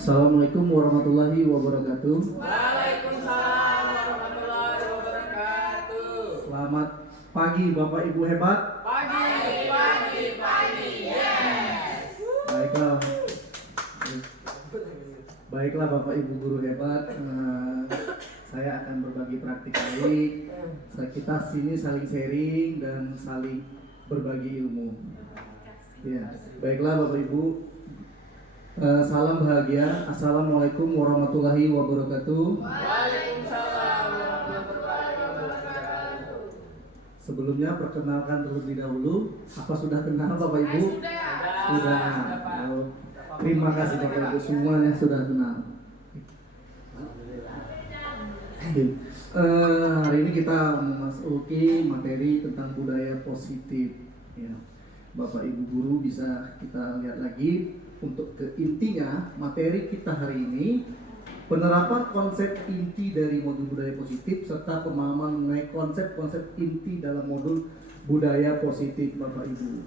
Assalamualaikum warahmatullahi wabarakatuh. Waalaikumsalam warahmatullahi wabarakatuh. Selamat pagi Bapak Ibu hebat. Pagi, yes. Baiklah. Baiklah Bapak Ibu guru hebat. Saya akan berbagi praktik baik. Kita sini saling sharing dan saling berbagi ilmu. Ya, baiklah Bapak Ibu. Salam bahagia. Assalamualaikum warahmatullahi wabarakatuh. Waalaikumsalam warahmatullahi wabarakatuh. Sebelumnya perkenalkan terlebih dahulu. Apa sudah kenal Bapak Ibu? Sudah. Oh, terima kasih Bapak Ibu semuanya sudah kenal. Hari ini kita memasuki materi tentang budaya positif. Ya. Bapak Ibu guru bisa kita lihat lagi. Untuk ke intinya, materi kita hari ini penerapan konsep inti dari modul budaya positif serta pemahaman mengenai konsep-konsep inti dalam modul budaya positif Bapak Ibu.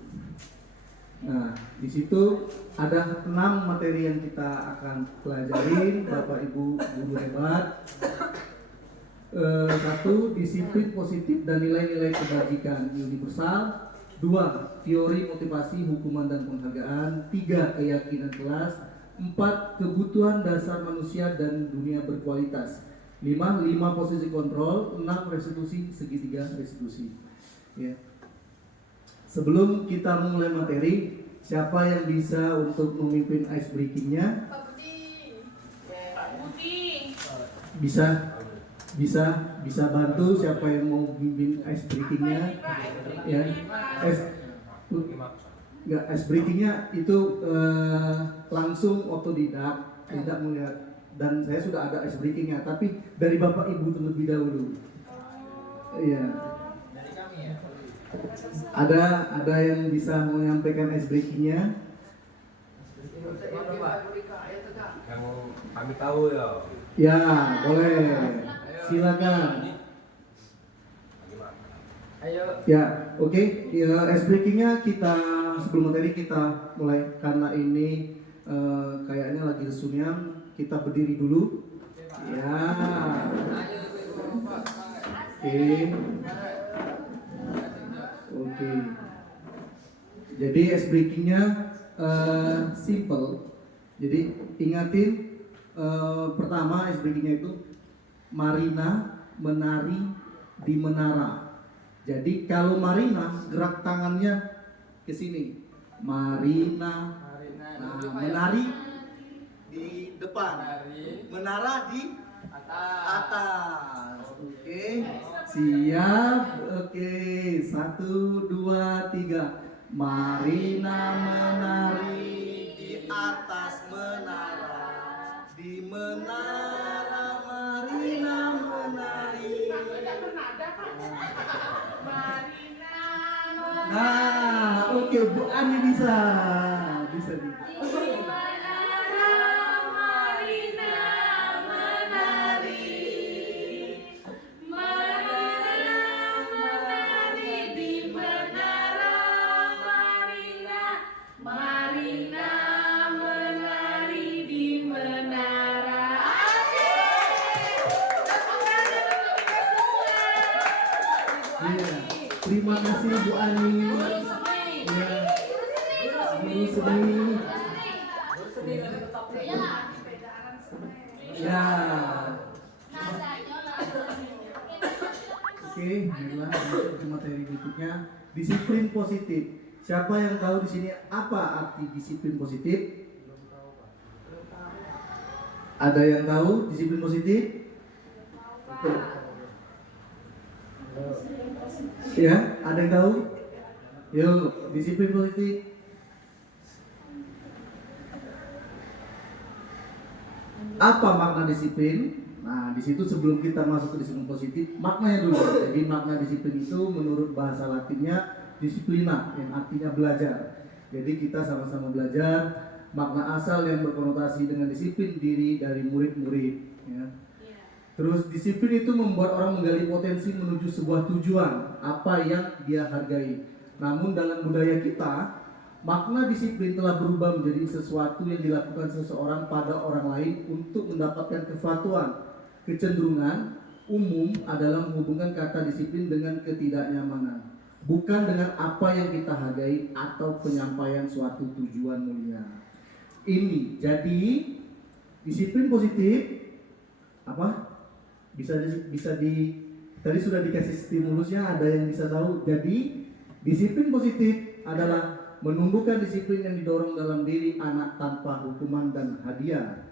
Nah, di situ ada 6 materi yang kita akan pelajarin Bapak Ibu guru hebat. 1. Disiplin positif dan nilai-nilai kebajikan universal. 2. Teori motivasi, hukuman dan penghargaan. 3. Keyakinan kelas. 4. Kebutuhan dasar manusia dan dunia berkualitas. 5. Posisi kontrol. 6. Restitusi, segitiga restitusi. Ya. Sebelum kita mulai materi, siapa yang bisa untuk memimpin ice breakingnya? Bisa bantu siapa yang mau bimbing ice breakingnya? Ya, ice breakingnya itu langsung otodidak, tidak melihat, dan saya sudah ada ice breakingnya, tapi dari Bapak Ibu terlebih dahulu. Iya. Ada yang bisa menyampaikan ice breakingnya? Yang kami tahu ya. Ya, boleh. Silakan. Ayo. Ya, oke. Ya, ice breakingnya kita sebelum materi kita mulai karena ini kayaknya lagi resumian, kita berdiri dulu. Ya. Oke. Jadi ice breakingnya simple. Jadi ingatin pertama ice breakingnya itu Marina menari di menara. Jadi kalau Marina gerak tangannya ke sini. Marina. Nah, menari di depan. Menara di atas. Oke. Siap. Oke. 1, 2, 3. Marina menari di atas menara. Di menara Marina menari. Nah, oke, Bu Ani bisa nih. Terima kasih Bu Ani. Ya. Guru seni. Ya. Oke, baiklah masuk ke materi berikutnya. Disiplin positif. Siapa yang tahu di sini apa arti disiplin positif? Ada yang tahu disiplin positif? Ya, ada yang tahu? Yuk, disiplin positif. Apa makna disiplin? Nah, di situ sebelum kita masuk ke disiplin positif, maknanya dulu. Jadi makna disiplin itu menurut bahasa Latinnya disiplina, yang artinya belajar. Jadi kita sama-sama belajar. Makna asal yang berkonotasi dengan disiplin diri dari murid-murid. Ya. Terus disiplin itu membuat orang menggali potensi menuju sebuah tujuan apa yang dia hargai. Namun dalam budaya kita Makna disiplin telah berubah menjadi sesuatu yang dilakukan seseorang pada orang lain untuk mendapatkan kepatuhan. Kecenderungan umum adalah menghubungkan kata disiplin dengan ketidaknyamanan, bukan dengan apa yang kita hargai atau penyampaian suatu tujuan mulia. Ini jadi disiplin positif apa? Bisa di tadi sudah dikasih stimulusnya, ada yang bisa tahu. Jadi disiplin positif adalah menumbuhkan disiplin yang didorong dalam diri anak tanpa hukuman dan hadiah.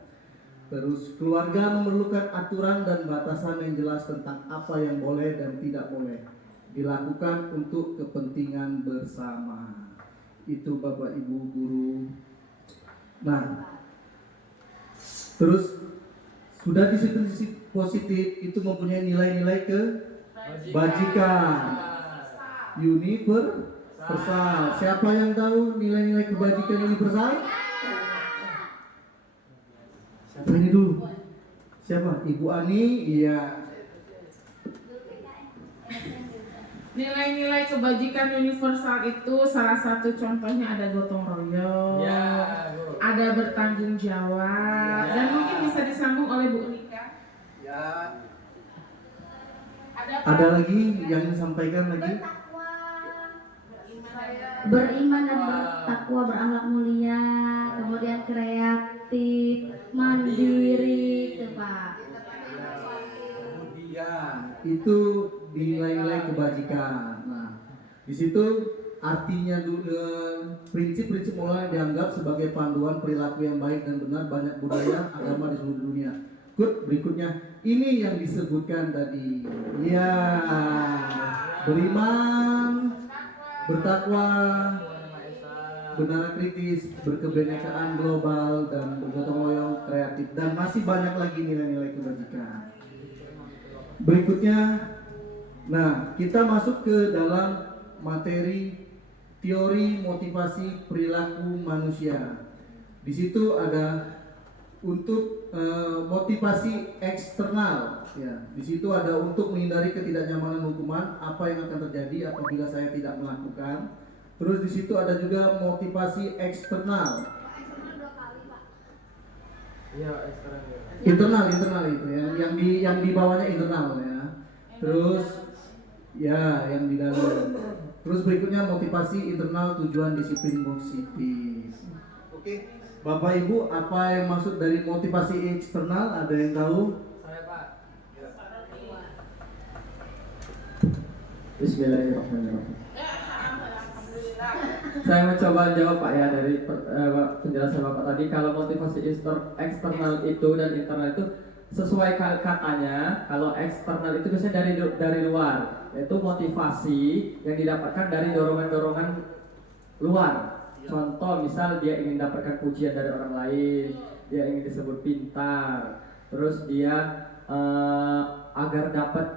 Terus keluarga memerlukan aturan dan batasan yang jelas tentang apa yang boleh dan tidak boleh dilakukan untuk kepentingan bersama. Itu Bapak Ibu guru. Nah, terus sudah disiplin positif itu mempunyai nilai-nilai kebajikan, universal. Siapa yang tahu nilai-nilai kebajikan universal? Siapa ini dulu? Siapa? Ibu Ani? Iya. Nilai-nilai kebajikan universal itu salah satu contohnya ada gotong royong, Ya, Bu. ada bertanggung jawab, Ya. dan mungkin bisa disambung oleh Bu Nika. Ya. Ada lagi yang disampaikan lagi? Beriman dan bertakwa, berakhlak mulia, kemudian kreatif, mandiri, itu Pak. Itu nilai-nilai kebajikan. Nah, di situ artinya prinsip-prinsip moral yang dianggap sebagai panduan perilaku yang baik dan benar banyak budaya agama di seluruh dunia. Good, berikutnya ini yang disebutkan tadi. Ya, beriman, bertakwa, benar kritis, berkebinekaan global, dan bergotong royong, kreatif, dan masih banyak lagi nilai-nilai kebajikan. Berikutnya, nah kita masuk ke dalam materi teori motivasi perilaku manusia. Di situ ada untuk motivasi eksternal, ya. Di situ ada untuk menghindari ketidaknyamanan hukuman, apa yang akan terjadi apabila saya tidak melakukan. Terus di situ ada juga motivasi eksternal. Iya, eksternal. Internal itu ya, yang di bawahnya internal ya. Terus ya yang di dalam. Terus berikutnya motivasi internal, tujuan disiplin positif. Oke, Bapak Ibu, apa yang maksud dari motivasi eksternal? Ada yang tahu? Saya, Pak. Bismillahirrahmanirrahim. Saya mencoba jawab Pak ya dari penjelasan Bapak tadi. Kalau motivasi eksternal itu dan internal itu sesuai katanya. Kalau eksternal itu biasanya dari luar, yaitu motivasi yang didapatkan dari dorongan-dorongan luar. Contoh misal dia ingin dapatkan pujian dari orang lain, dia ingin disebut pintar, terus dia agar dapat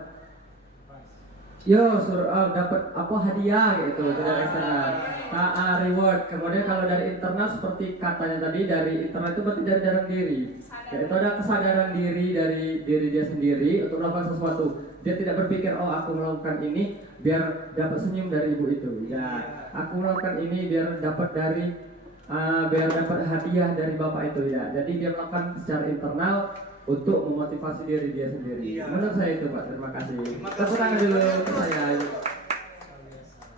dapat apa hadiah gitu dari eksternal. Reward. Kemudian kalau dari internal seperti katanya tadi, dari internal itu berarti dari dalam diri. Yaitu ada kesadaran diri dari diri dia sendiri untuk melakukan sesuatu. Dia tidak berpikir, oh aku melakukan ini biar dapat senyum dari ibu itu. Ya, aku melakukan ini biar dapat hadiah dari bapak itu ya. Jadi dia melakukan secara internal untuk memotivasi diri dia sendiri. Iya. Menurut saya itu Pak. Terima kasih. Terima kasih. Tepuk tangan dulu ke saya.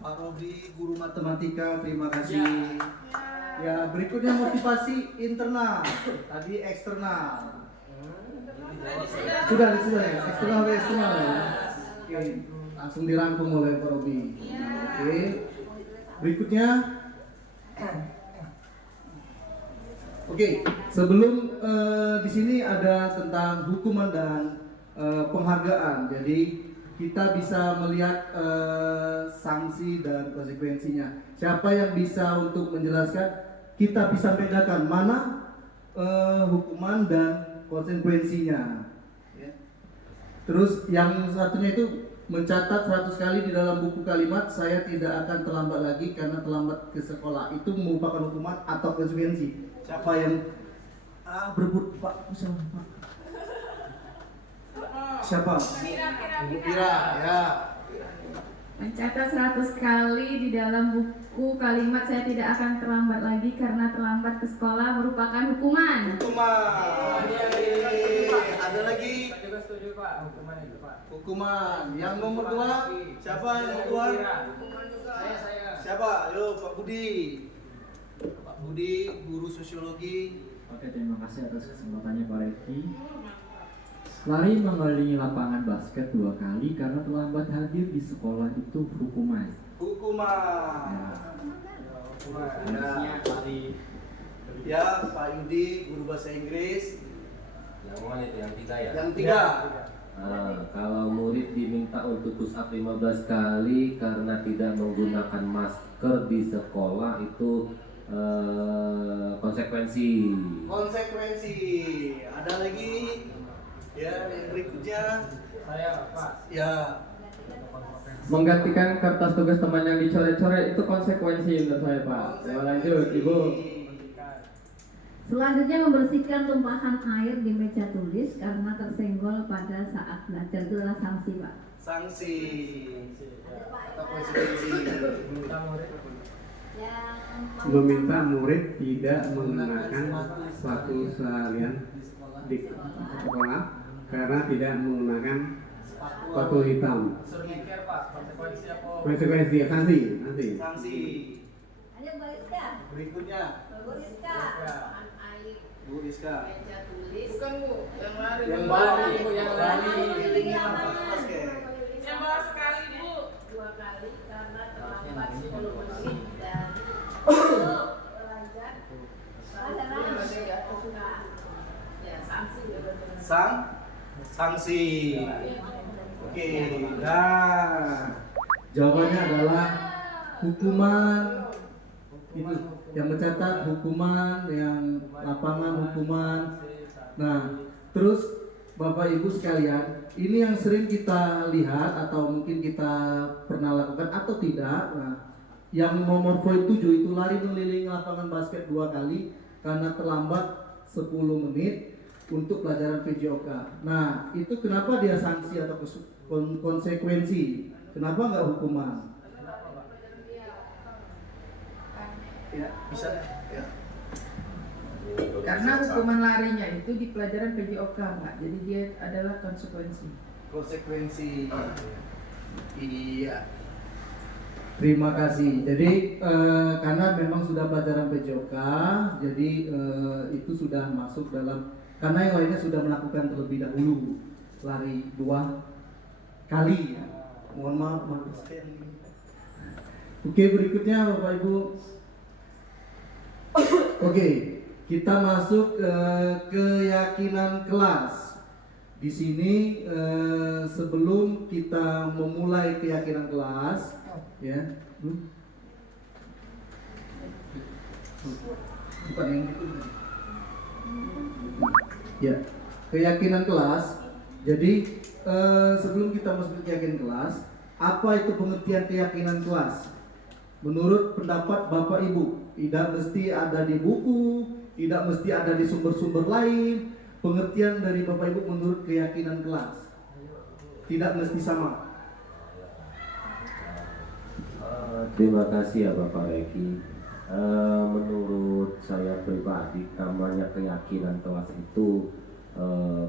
Pak Robi, guru matematika, terima kasih. Ya, berikutnya motivasi internal. Tadi eksternal. Sudah ya, eksternal ya. Oke, langsung dirangkum oleh Pak Robi. Oke. Berikutnya. Oke, sebelum di sini ada tentang hukuman dan penghargaan. Jadi kita bisa melihat sanksi dan konsekuensinya. Siapa yang bisa untuk menjelaskan? Kita bisa bedakan mana hukuman dan konsekuensinya. Ya. Terus yang satunya itu mencatat 100 kali di dalam buku kalimat, saya tidak akan terlambat lagi karena terlambat ke sekolah. Itu merupakan hukuman atau konsekuensi. Siapa yang berebut Pak? Pak. Siapa? Ibu Pira, ya. Mencatat 100 kali di dalam buku kalimat saya tidak akan terlambat lagi karena terlambat ke sekolah merupakan hukuman. Hukuman. Ada lagi Saya juga setuju Pak, hukuman itu Pak. hukuman. Yang nomor 2, siapa yang nomor 2? Saya. Siapa? Yo, Pak Budi. Pak Budi, guru sosiologi. Oke, terima kasih atas kesempatannya Pak Reki. Lari mengelilingi lapangan basket 2 kali karena terlambat hadir di sekolah itu hukuman. Hukuman. Harusnya lari. Ya, Pak Yudi, guru bahasa Inggris. Yang mana itu? Yang 3 ya? Yang 3. Kalau murid diminta untuk push up 15 kali karena tidak menggunakan masker di sekolah itu konsekuensi. Konsekuensi. Ada lagi? Ya, yang berikutnya. Saya Pak. Ya, Menggantikan kertas tugas teman yang dicoret-coret itu konsekuensi menurut saya Pak. Ya, lanjut Ibu. Selanjutnya membersihkan tumpahan air di meja tulis karena tersenggol pada saat belajar, itu adalah sanksi Pak. sanksi atau konsekuensi. Minta murid. Meminta murid tidak menggunakan sepatu seharian di sekolah karena tidak menggunakan sepatu hitam. Suruh mikir Pak, konsekuensi apa? Konsekuensi sanksi nanti. Sanksi. Ayo Bariska. Berikutnya, Bariska. Bu Rizka. Bukan Bu, yang lari. Yang Bu. lari, Bu, yang lari. Ini lapangan basket. Yang bawa sekali Bu. 2 kali karena terlambat 10 menit dan belajar. Ya, sanksi ya betul. Sanksi. Oke, nah jawabannya adalah hukuman. Itu yang mencatat hukuman, yang lapangan hukuman. Nah, terus Bapak Ibu sekalian, ini yang sering kita lihat atau mungkin kita pernah lakukan atau tidak. Nah, yang nomor poin 7 itu lari mengelilingi lapangan basket 2 kali karena terlambat 10 menit untuk pelajaran PJOK. Nah, itu kenapa dia sanksi atau konsekuensi? Kenapa nggak hukuman? Ya, bisa ya. Karena hukuman larinya itu di pelajaran PJOK Pak. Jadi dia adalah konsekuensi. Konsekuensi. Iya. Terima kasih. Jadi karena memang sudah pelajaran PJOK, jadi itu sudah masuk dalam, karena yang lainnya sudah melakukan terlebih dahulu lari 2 kali. Ya. Mohon maaf, Oke, berikutnya Bapak Ibu. Oke, kita masuk ke keyakinan kelas. Di sini sebelum kita memulai keyakinan kelas, ya, bukan yang itu. Ya, keyakinan kelas. Jadi sebelum kita masuk ke keyakinan kelas, apa itu pengertian keyakinan kelas? Menurut pendapat Bapak Ibu, tidak mesti ada di buku, tidak mesti ada di sumber-sumber lain. Pengertian dari Bapak Ibu menurut keyakinan kelas tidak mesti sama. Terima kasih ya Bapak Reki. Menurut saya pribadi, namanya keyakinan kelas itu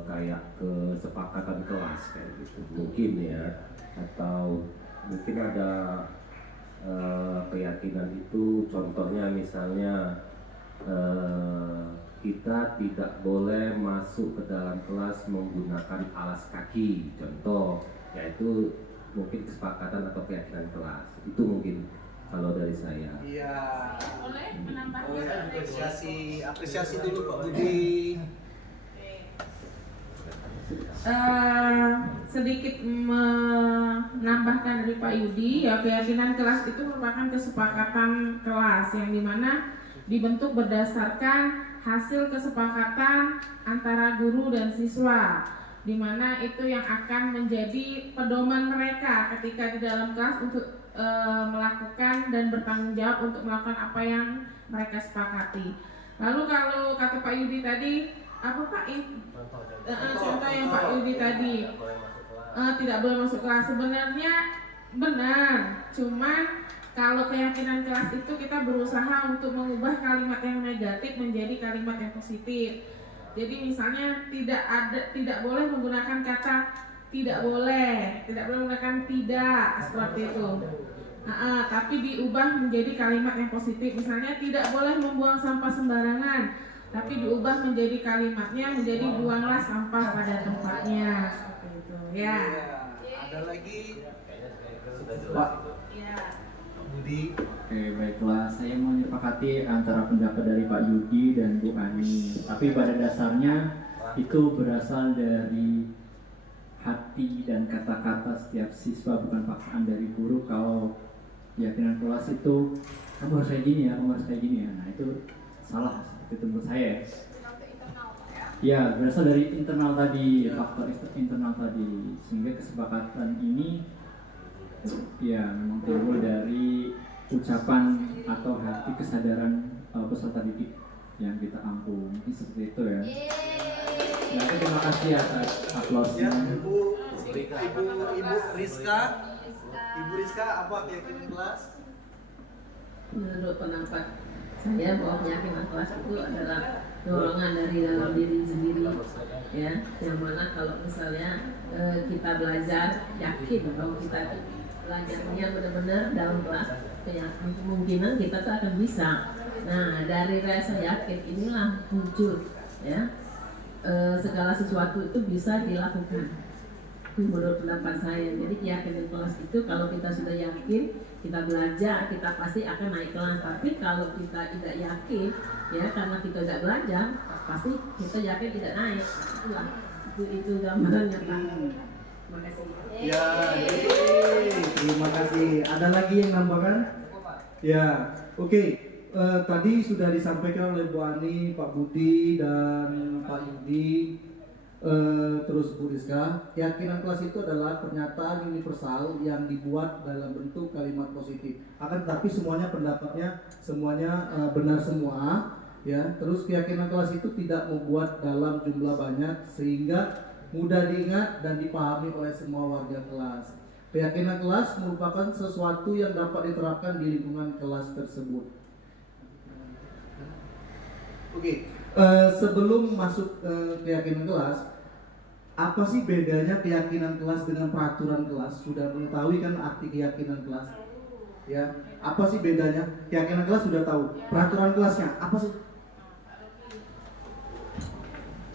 kayak kesepakatan kelas kayak gitu, mungkin ya, atau mungkin ada keyakinan itu, contohnya misalnya kita tidak boleh masuk ke dalam kelas menggunakan alas kaki, contoh, yaitu mungkin kesepakatan atau keyakinan kelas. Itu mungkin kalau dari saya. Iya. Boleh menambahkan? Apresiasi dulu Pak Budi. Sedikit menambahkan dari Pak Yudi, ya, keyakinan kelas itu merupakan kesepakatan kelas yang dimana dibentuk berdasarkan hasil kesepakatan antara guru dan siswa, dimana itu yang akan menjadi pedoman mereka ketika di dalam kelas untuk melakukan dan bertanggung jawab untuk melakukan apa yang mereka sepakati. Lalu kalau kata Pak Yudi tadi, apa Pak? Contoh yang Pak Yudi tadi, tidak boleh masuk kelas. Sebenarnya Benar, cuman kalau keyakinan kelas itu kita berusaha untuk mengubah kalimat yang negatif menjadi kalimat yang positif. Jadi misalnya tidak boleh menggunakan kata tidak boleh menggunakan tidak seperti itu. Tapi diubah menjadi kalimat yang positif. Misalnya tidak boleh membuang sampah sembarangan, tapi diubah menjadi kalimatnya menjadi buanglah sampah pada tempatnya seperti itu. Ya. Ada lagi Pak. Ya. Budi. Oke, baiklah. Saya mau menyepakati antara pendapat dari Pak Yudi dan Bu Ani. Tapi pada dasarnya itu berasal dari hati dan kata-kata setiap siswa, bukan paksaan dari guru. Kalau keyakinan kelas itu kamu harus kayak gini ya, kamu harus kayak gini ya. Nah itu salah seperti itu menurut saya. Ya, berasal dari internal tadi, faktor internal tadi. Sehingga kesepakatan ini ya memang timbul dari ucapan atau hati kesadaran peserta didik yang kita ampu. Mungkin seperti itu ya. Ya, terima kasih atas aplausnya. Ibu Rizka. Ibu Rizka, apa keyakinan kelas? Menurut pendapat saya bahwa keyakinan kelas itu adalah dorongan dari dalam diri sendiri, ya, yang mana kalau misalnya kita belajar yakin bahwa kita belajarnya benar-benar dalam kelas, kemungkinan kita tuh akan bisa. Nah, dari rasa yakin inilah muncul, ya, segala sesuatu itu bisa dilakukan. Menurut pendapat saya, jadi keyakinan kelas itu kalau kita sudah yakin, kita belajar, kita pasti akan naik kelas. Tapi kalau kita tidak yakin, ya karena kita tidak belajar, pasti kita yakin tidak naik. Itulah, itu gambarannya Pak. Terima kasih. Ya, terima kasih. Ada lagi yang nambahkan? Ya, oke. Tadi sudah disampaikan oleh Bu Ani, Pak Budi, dan Pak Yudi. Terus Bu Rizka, keyakinan kelas itu adalah pernyataan universal yang dibuat dalam bentuk kalimat positif. Akan tetapi semuanya pendapatnya semuanya benar semua, ya. Terus keyakinan kelas itu tidak membuat dalam jumlah banyak sehingga mudah diingat dan dipahami oleh semua warga kelas. Keyakinan kelas merupakan sesuatu yang dapat diterapkan di lingkungan kelas tersebut. Oke. Sebelum masuk ke keyakinan kelas, apa sih bedanya keyakinan kelas dengan peraturan kelas? Sudah mengetahui kan arti keyakinan kelas? Ya, apa sih bedanya? Keyakinan kelas sudah tahu. Peraturan kelasnya apa sih?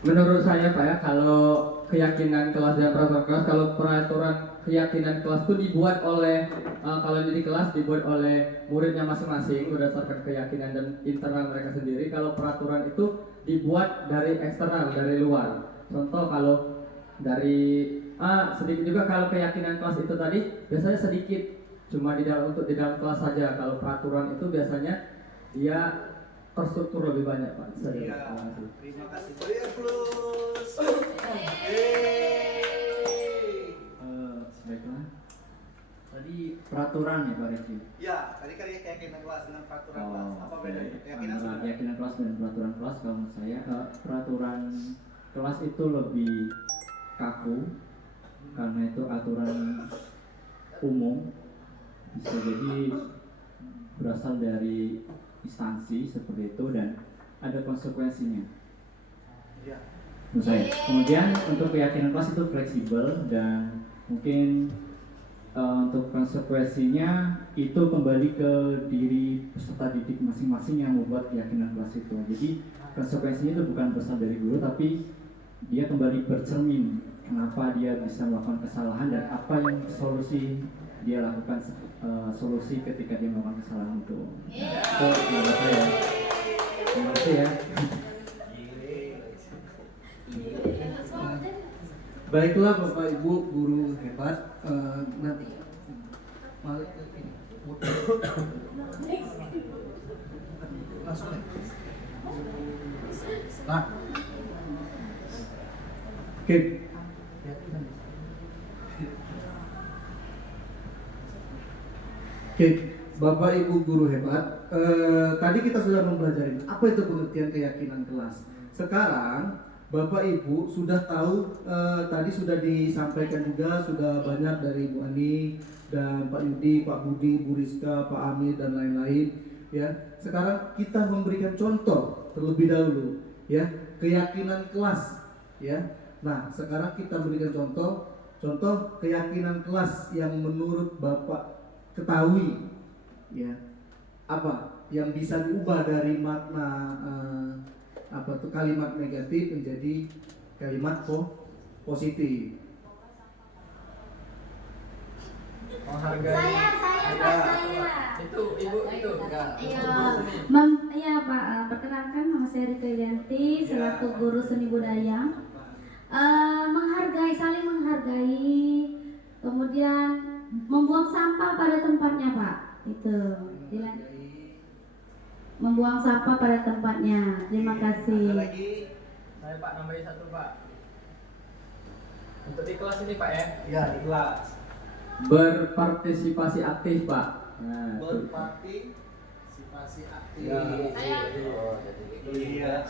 Menurut saya Pak ya, kalau keyakinan kelas dan peraturan kelas, kalau peraturan keyakinan kelas itu dibuat oleh kalau di kelas dibuat oleh muridnya masing-masing berdasarkan keyakinan dan internal mereka sendiri. Kalau peraturan itu dibuat dari eksternal, dari luar. Contoh kalau dari sedikit juga kalau keyakinan kelas itu tadi biasanya sedikit, cuma di dalam kelas saja. Kalau peraturan itu biasanya dia terstruktur lebih banyak Pak. Iya. Terima kasih. Baiklah. Tadi peraturan ya Pak Reki. Ya, tadi keyakinan kelas dengan peraturan kelas. Apa bedanya? Antara keyakinan kelas dan peraturan kelas, kalau menurut saya peraturan kelas itu lebih kaku karena itu aturan umum, bisa jadi berasal dari instansi seperti itu dan ada konsekuensinya. Ya. Menurut saya. Kemudian untuk keyakinan kelas itu fleksibel dan mungkin untuk konsekuensinya itu kembali ke diri peserta didik masing-masing yang membuat keyakinan kelas itu. Jadi konsekuensinya itu bukan berasal dari guru, tapi dia kembali bercermin kenapa dia bisa melakukan kesalahan dan apa yang solusi dia lakukan, solusi ketika dia melakukan kesalahan itu. Itu menurut saya. Terima kasih ya. Baiklah Bapak Ibu guru hebat, nanti balik ke ini. Langsung ya. Nah. Oke. Oke, Bapak Ibu guru hebat, tadi kita sudah mempelajari apa itu pengertian keyakinan kelas. Sekarang Bapak Ibu sudah tahu, tadi sudah disampaikan juga, sudah banyak dari Bu Ani dan Pak Yudi, Pak Budi, Bu Rizka, Pak Amir dan lain-lain. Ya, sekarang kita memberikan contoh terlebih dahulu, ya, keyakinan kelas, ya. Nah, sekarang kita berikan contoh keyakinan kelas yang menurut Bapak ketahui, ya, apa yang bisa diubah dari makna kalimat negatif menjadi kalimat positif. Menghargai. Saya. Itu ibu itu. Iya Pak, perkenalkan nama saya Rika Yanti selaku guru seni budaya. Saling menghargai, kemudian membuang sampah pada tempatnya Pak. Itu. Membuang sampah pada tempatnya. Terima kasih. Saya Pak nambahin satu Pak. Untuk di kelas ini Pak ya. Ya, di kelas. Berpartisipasi aktif, Pak. Nah, Berpartisipasi aktif. Iya.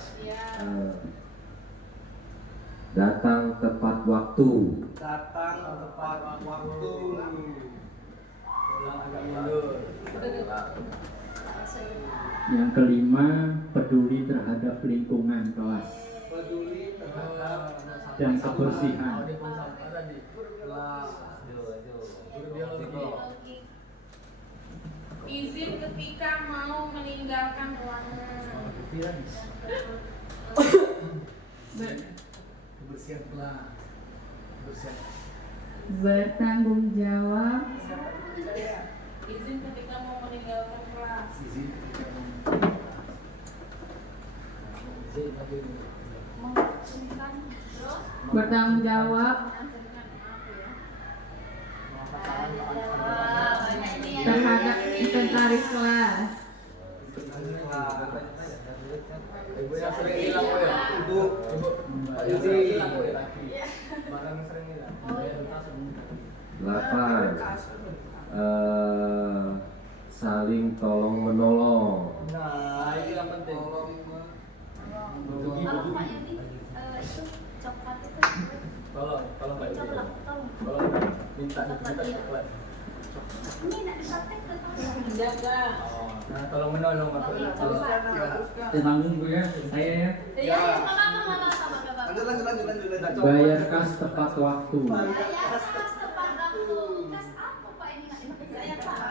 Datang tepat waktu. Datang tepat waktu. Pulang agak mundur. Yang kelima, peduli terhadap lingkungan kelas Peduli terhadap dan kebersihan. Di sampah tadi. Kelas. Guru biologi. Izin ketika mau meninggalkan ruangan. Kebersihan kelas. Kebersihan. Bertanggung jawab. Izin ketika mau meninggalkan kelas. Bertanggung jawab terhadap inventaris kelas. Ibu yang sering hilang Bu ya. Ibu Pak Yudi hilang Bu ya. Barang yang sering hilang. 8. Saling tolong menolong. Nah, itu yang penting. Kalau Pak Yudi itu coklat itu Tolong Pak Yudi. tolong. Tolong minta coklat. Ini nak dipraktekkan. Menjaga. Nah, tolong menolong Bapak. tanggung Bu ya, saya ya. Iya, sama. Lanjut. Bayar kas tepat waktu. Kas tepat waktu. Kas apa Pak ini? Saya Pak.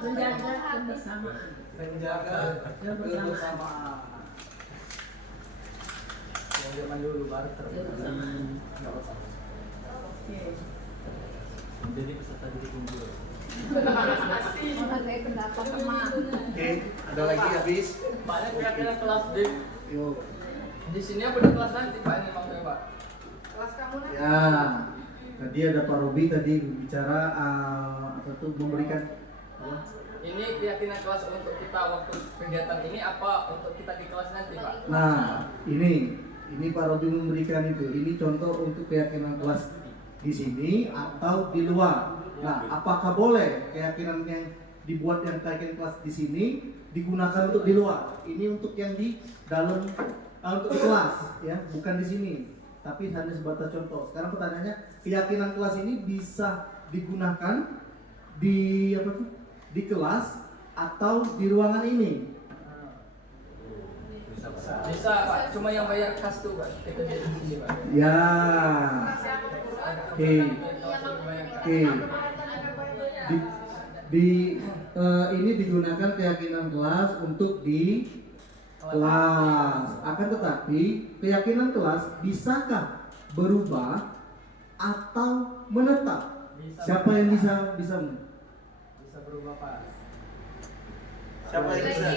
Menjaga kebersamaan. Menjaga kebersamaan. Yang zaman dulu barter. Enggak usah. Jadi peserta didik unggul. Menghargai pendapat teman. Oke, ada lagi habis. Banyak kira-kira kelas D. Yuk. Di sini apa di kelas nanti Pak ini maksudnya Pak? Kelas kamu nanti. Ya, tadi ada Pak Robi tadi bicara memberikan Ini keyakinan kelas untuk kita waktu kegiatan ini apa untuk kita di kelas nanti Pak? Nah, ini Pak Robi memberikan itu. Ini contoh untuk keyakinan kelas di sini atau di luar. Nah, apakah boleh keyakinan yang dibuat yang keyakinan kelas di sini digunakan untuk di luar? Ini untuk yang di dalam untuk di kelas ya, bukan di sini. Tapi hanya sebatas contoh. Sekarang pertanyaannya, keyakinan kelas ini bisa digunakan di di kelas atau di ruangan ini? Bisa Pak, cuma yang bayar kas tuh Pak. Kita di sini Pak. Ya. Oke. Ini digunakan keyakinan kelas untuk di kelas. Akan tetapi keyakinan kelas bisakah berubah atau menetap? Siapa yang bisa? Bisa berubah Pak. Siapa yang bisa?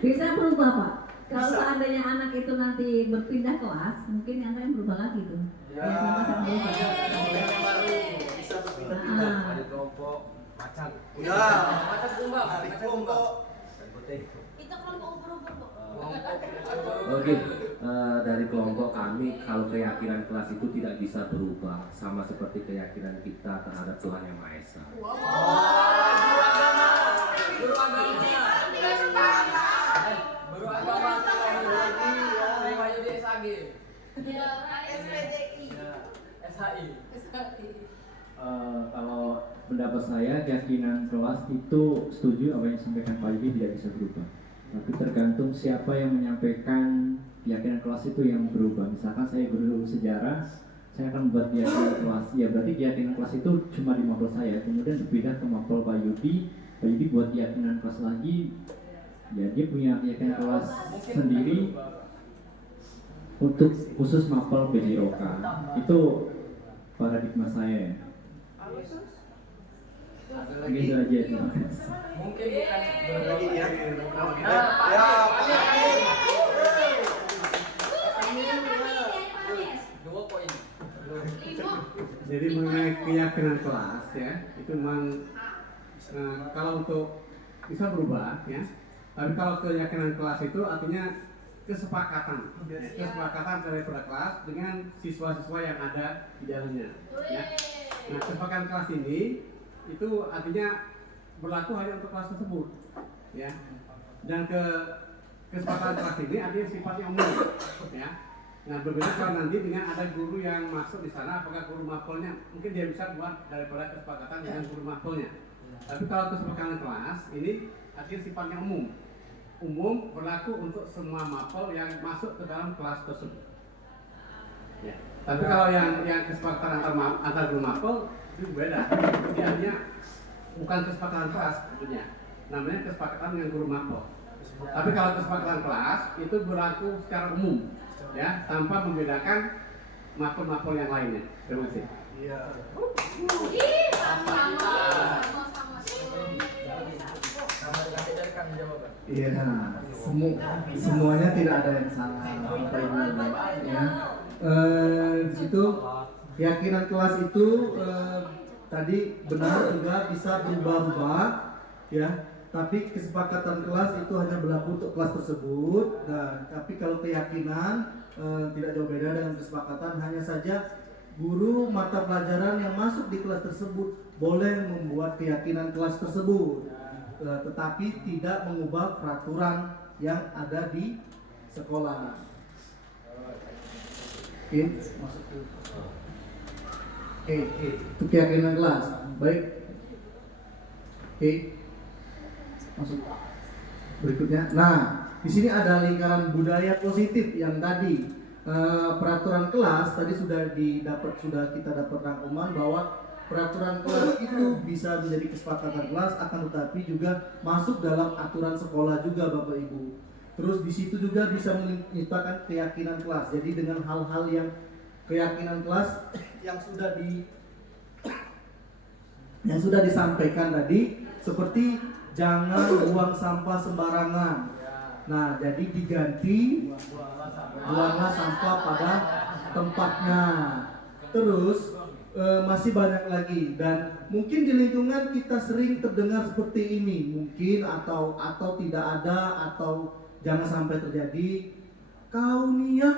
Bisa berubah Pak. Kalau seandainya anak itu nanti berpindah kelas, mungkin yang lain berubah lagi tuh. Ya. Sama-sama berubah. Bisa berpindah. Ah. Ada kelompok macan. Ya. Macam kumbang. Kelompok. Itu Kita kelompok ubur-ubur, Bu. Oke, dari kelompok kami, kalau keyakinan kelas itu tidak bisa berubah, sama seperti keyakinan kita terhadap Tuhan Yang Maha Esa. Guru agama. Pak Yudi SAG. SHI. Kalau pendapat saya, keyakinan kelas itu setuju apa yang disampaikan Pak Yudi tidak bisa berubah. Tapi tergantung siapa yang menyampaikan keyakinan kelas itu yang berubah. Misalkan saya guru sejarah, saya akan membuat keyakinan kelas. Ya berarti keyakinan kelas itu cuma di mapel saya. Kemudian berpindah ke mapel Pak Yudi. Pak Yudi buat keyakinan kelas lagi. Ya dia punya keyakinan kelas sendiri untuk khusus mapel BJOK. Itu paradigma saya. Gitu aja. Mungkin bukan Lagi ya. Dua poin. Jadi mengenai keyakinan kelas ya, itu memang kalau untuk bisa berubah ya. Tapi kalau keyakinan kelas itu artinya kesepakatan, ya, kesepakatan daripada kelas dengan siswa-siswa yang ada di dalamnya. Ya. Nah, kesepakatan kelas ini itu artinya berlaku hanya untuk kelas tersebut, ya. Dan kesepakatan kelas ini artinya sifatnya umum, ya. Nah, berbeda kalau nanti dengan ada guru yang masuk di sana, apakah guru mapelnya mungkin dia bisa buat daripada kesepakatan dengan guru mapelnya. Tapi kalau kesepakatan kelas ini artinya sifatnya umum berlaku untuk semua mapel yang masuk ke dalam kelas tersebut. Ya. Tapi kalau yang kesepakatan antar guru mapel itu beda. Jadi artinya bukan kesepakatan kelas tentunya. Namanya kesepakatan dengan guru mapel. Tapi kalau kesepakatan kelas itu berlaku secara umum, ya, tanpa membedakan mapel-mapel yang lainnya. Terima kasih. Iya. Iya, semuanya tidak ada yang salah, Bapak Ibu. Ya, di situ keyakinan kelas itu tadi benar juga bisa berubah-ubah, ya. Tapi kesepakatan kelas itu hanya berlaku untuk kelas tersebut. Nah, tapi kalau keyakinan tidak jauh beda dengan kesepakatan, hanya saja guru mata pelajaran yang masuk di kelas tersebut boleh membuat keyakinan kelas tersebut. Tetapi tidak mengubah peraturan yang ada di sekolah. Oke, masuk ke. Oke, itu keyakinan kelas. Baik. Oke, masuk. Berikutnya. Nah, di sini ada lingkaran budaya positif yang tadi peraturan kelas tadi sudah kita dapat rangkuman bahwa peraturan kelas itu bisa menjadi kesepakatan kelas, akan tetapi juga masuk dalam aturan sekolah juga, Bapak Ibu. Terus di situ juga bisa menciptakan keyakinan kelas. Jadi dengan hal-hal yang keyakinan kelas yang sudah disampaikan tadi, seperti jangan buang sampah sembarangan. Nah, jadi diganti buanglah sampah pada tempatnya. Terus masih banyak lagi, dan mungkin di lingkungan kita sering terdengar seperti ini, mungkin atau tidak ada, atau jangan sampai terjadi. Kau nih ya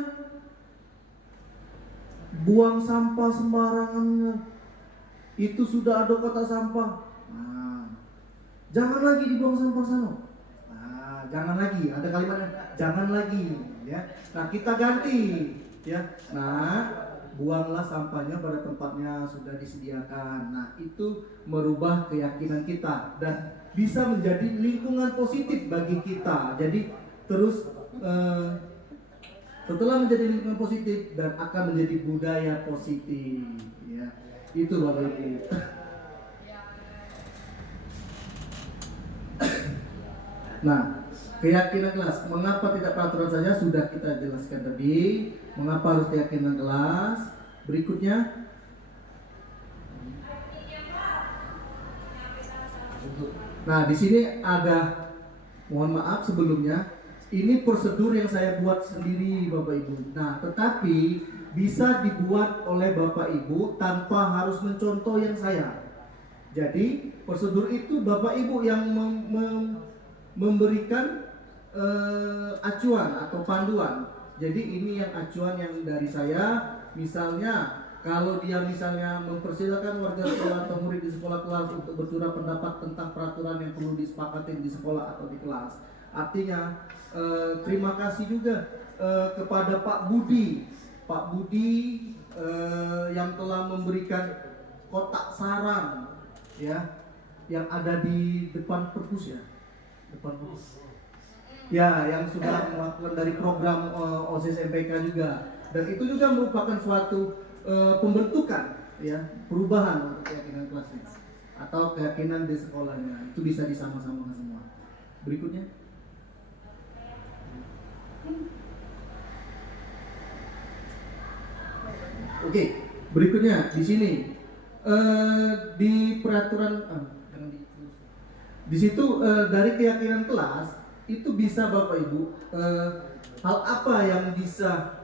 buang sampah sembarangan, itu sudah ada kota sampah. Nah, jangan lagi dibuang sampah sana. Nah, jangan lagi, ada kalimatnya jangan lagi, ya. Nah, kita ganti, ya. Nah, buanglah sampahnya pada tempatnya sudah disediakan. Nah, itu merubah keyakinan kita dan bisa menjadi lingkungan positif bagi kita. Jadi terus setelah menjadi lingkungan positif dan akan menjadi budaya positif, ya. Itu Bapak Ibu. Nah, keyakinan kelas, mengapa tidak peraturan saja sudah kita jelaskan tadi. Mengapa harus keyakinan kelas? Berikutnya, nah di sini ada, mohon maaf sebelumnya, ini prosedur yang saya buat sendiri Bapak Ibu. Nah, tetapi bisa dibuat oleh Bapak Ibu tanpa harus mencontoh yang saya. Jadi prosedur itu Bapak Ibu yang memberikan acuan atau panduan. Jadi ini yang acuan yang dari saya. Misalnya kalau dia misalnya mempersilahkan warga sekolah atau murid di sekolah kelas untuk bercurah pendapat tentang peraturan yang perlu disepakati di sekolah atau di kelas. Artinya terima kasih juga kepada Pak Budi yang telah memberikan kotak saran ya yang ada di depan perpus ya. Ya, yang sudah melakukan dari program OSIS MPK juga. Dan itu juga merupakan suatu pembentukan ya, perubahan untuk keyakinan kelasnya atau keyakinan di sekolahnya. Itu bisa disama-samakan semua. Berikutnya. Oke, berikutnya di sini di peraturan di situ dari keyakinan kelas itu bisa Bapak Ibu hal apa yang bisa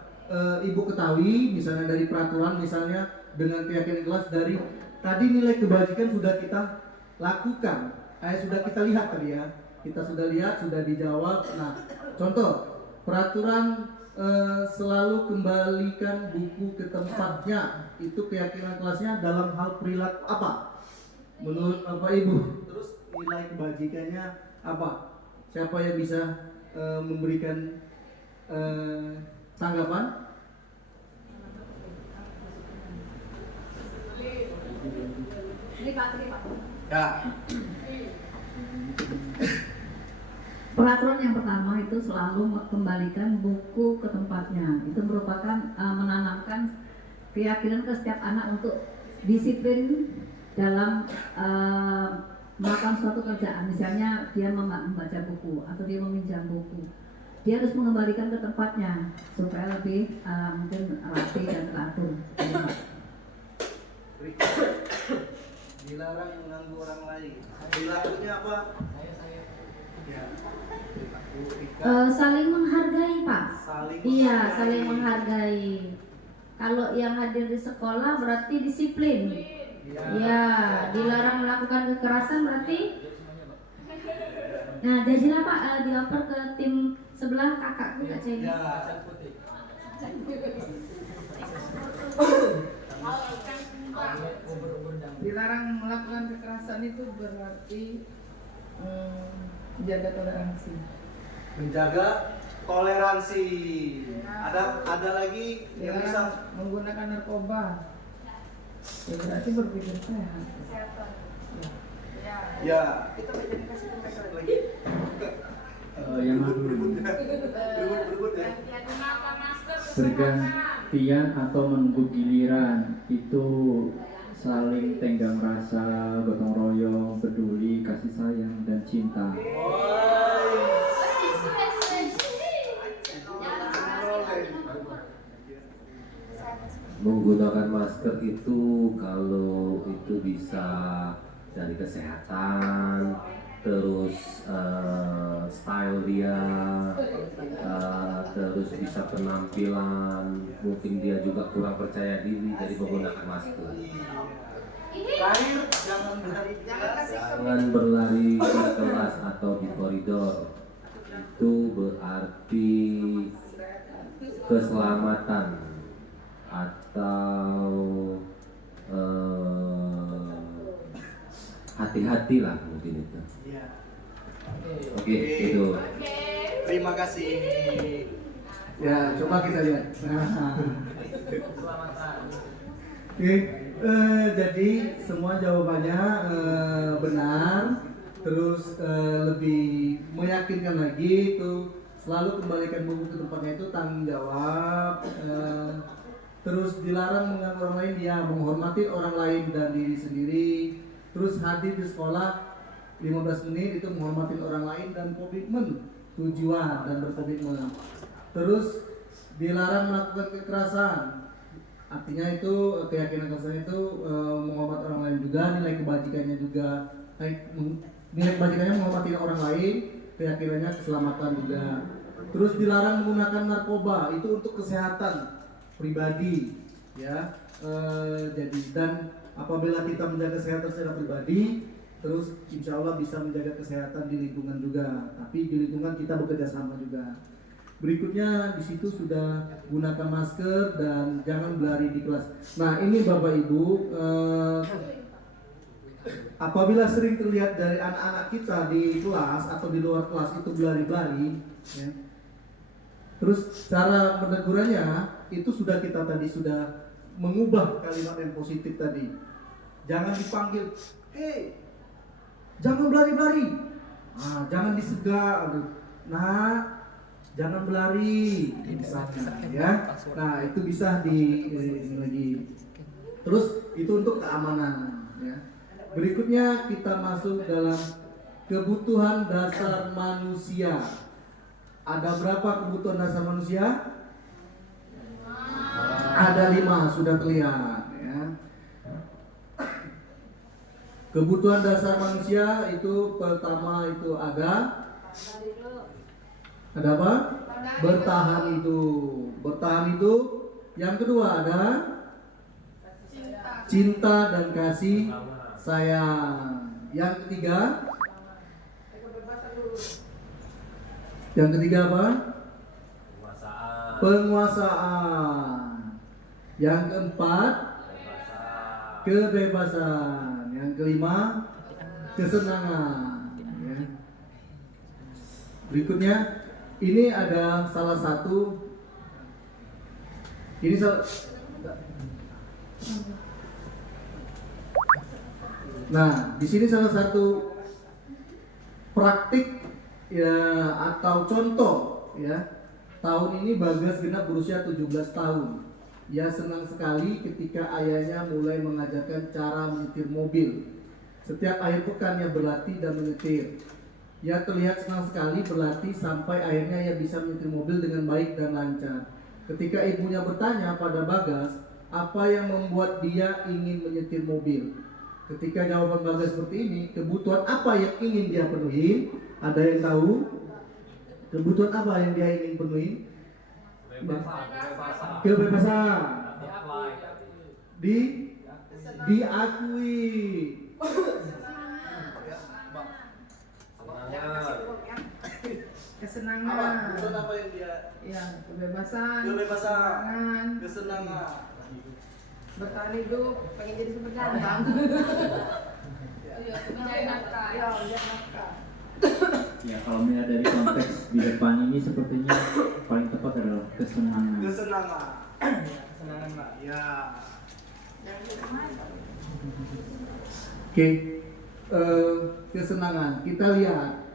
Ibu ketahui misalnya dari peraturan misalnya dengan keyakinan kelas dari tadi nilai kebajikan sudah kita lakukan, sudah kita lihat tadi ya, kita sudah lihat sudah dijawab. Nah contoh peraturan selalu kembalikan buku ke tempatnya itu keyakinan kelasnya dalam hal perilaku apa menurut Bapak Ibu? Terus nilai kebajikannya apa? Siapa yang bisa memberikan tanggapan? Ya. Peraturan yang pertama itu selalu kembalikan buku ke tempatnya. Itu merupakan menanamkan keyakinan ke setiap anak untuk disiplin dalam melakukan suatu kerjaan. Misalnya dia membaca buku atau dia meminjam buku. Dia harus mengembalikan ke tempatnya supaya lebih mungkin rapi dan teratur. Dilarang mengganggu orang lain. Dilarangnya apa? Ya. Saling menghargai Pak. Iya, saling menghargai. Kalau yang hadir di sekolah berarti disiplin. Ya, dilarang melakukan kekerasan berarti. Nah, jadilah Pak dioper ke tim sebelah kakakku Kak Ceni. Dilarang melakukan kekerasan itu berarti menjaga toleransi. Menjaga toleransi. Ada lagi yang bisa menggunakan narkoba. Ya berarti berpikir sehat. Ya, kita kasih lagi. Yang dulu bergantian atau menunggu giliran itu saling tenggang rasa, gotong royong, peduli, kasih sayang dan cinta. Menggunakan masker itu kalau itu bisa dari kesehatan, terus style dia, terus bisa penampilan, mungkin dia juga kurang percaya diri dari menggunakan masker. Jangan berlari di kelas atau di koridor, itu berarti keselamatan atau hati-hati lah mungkin itu. Oke, itu. Terima kasih. Ya, coba kita lihat. Oke, jadi semua jawabannya benar. Terus lebih meyakinkan lagi itu selalu kembalikan buku ke tempatnya itu tanggung jawab. Terus dilarang mengganggu orang lain, dia menghormati orang lain dan diri sendiri. Terus hadir di sekolah 15 menit itu menghormati orang lain dan komitmen tujuan dan berkomitmen. Terus dilarang melakukan kekerasan. Artinya itu keyakinan kelasnya itu menghormati orang lain juga, nilai kebajikannya juga. Nilai kebajikannya menghormati orang lain, keyakinannya keselamatan juga. Terus dilarang menggunakan narkoba, itu untuk kesehatan pribadi, ya. Jadi dan apabila kita menjaga kesehatan secara pribadi, terus insya Allah bisa menjaga kesehatan di lingkungan juga, tapi di lingkungan kita bekerja sama juga. Berikutnya di situ sudah gunakan masker dan jangan berlari di kelas. Nah ini Bapak Ibu, apabila sering terlihat dari anak-anak kita di kelas atau di luar kelas itu berlari-lari, ya, terus cara menegurannya itu sudah kita tadi sudah mengubah kalimat yang positif tadi. Jangan dipanggil, hei, jangan berlari-lari, jangan disegak, nah. Jangan berlari, misalnya, ya. Nah itu bisa ini lagi. Terus itu untuk keamanan, ya. Berikutnya kita masuk dalam kebutuhan dasar manusia. Ada berapa kebutuhan dasar manusia? Ada 5, sudah terlihat, ya. Kebutuhan dasar manusia itu pertama itu ada apa? Bertahan hidup. Yang kedua ada cinta dan kasih sayang. Yang ketiga apa? Penguasaan. Yang keempat kebebasan. Yang kelima kesenangan, ya. Berikutnya ini ada salah satu, nah di sini salah satu praktik ya atau contoh, ya. Tahun ini Bagas genap berusia 17 tahun. Ia senang sekali ketika ayahnya mulai mengajarkan cara menyetir mobil. Setiap akhir pekan ia berlatih dan menyetir. Ia terlihat senang sekali berlatih sampai akhirnya ia bisa menyetir mobil dengan baik dan lancar. Ketika ibunya bertanya pada Bagas, apa yang membuat dia ingin menyetir mobil? Ketika jawaban Bagas seperti ini, kebutuhan apa yang ingin dia penuhi? Ada yang tahu? Kebutuhan apa yang dia ingin penuhi? Kebebasan. Diakui. Kesenangan. Apa yang dia? Ya, kebebasan. Kesenangan. Bertahan hidup, pengen jadi super ganteng. Ya kalau melihat dari konteks di depan ini sepertinya paling tepat adalah kesenangan. Kesenangan, Pak. Ya. Oke. Kesenangan. Kita lihat.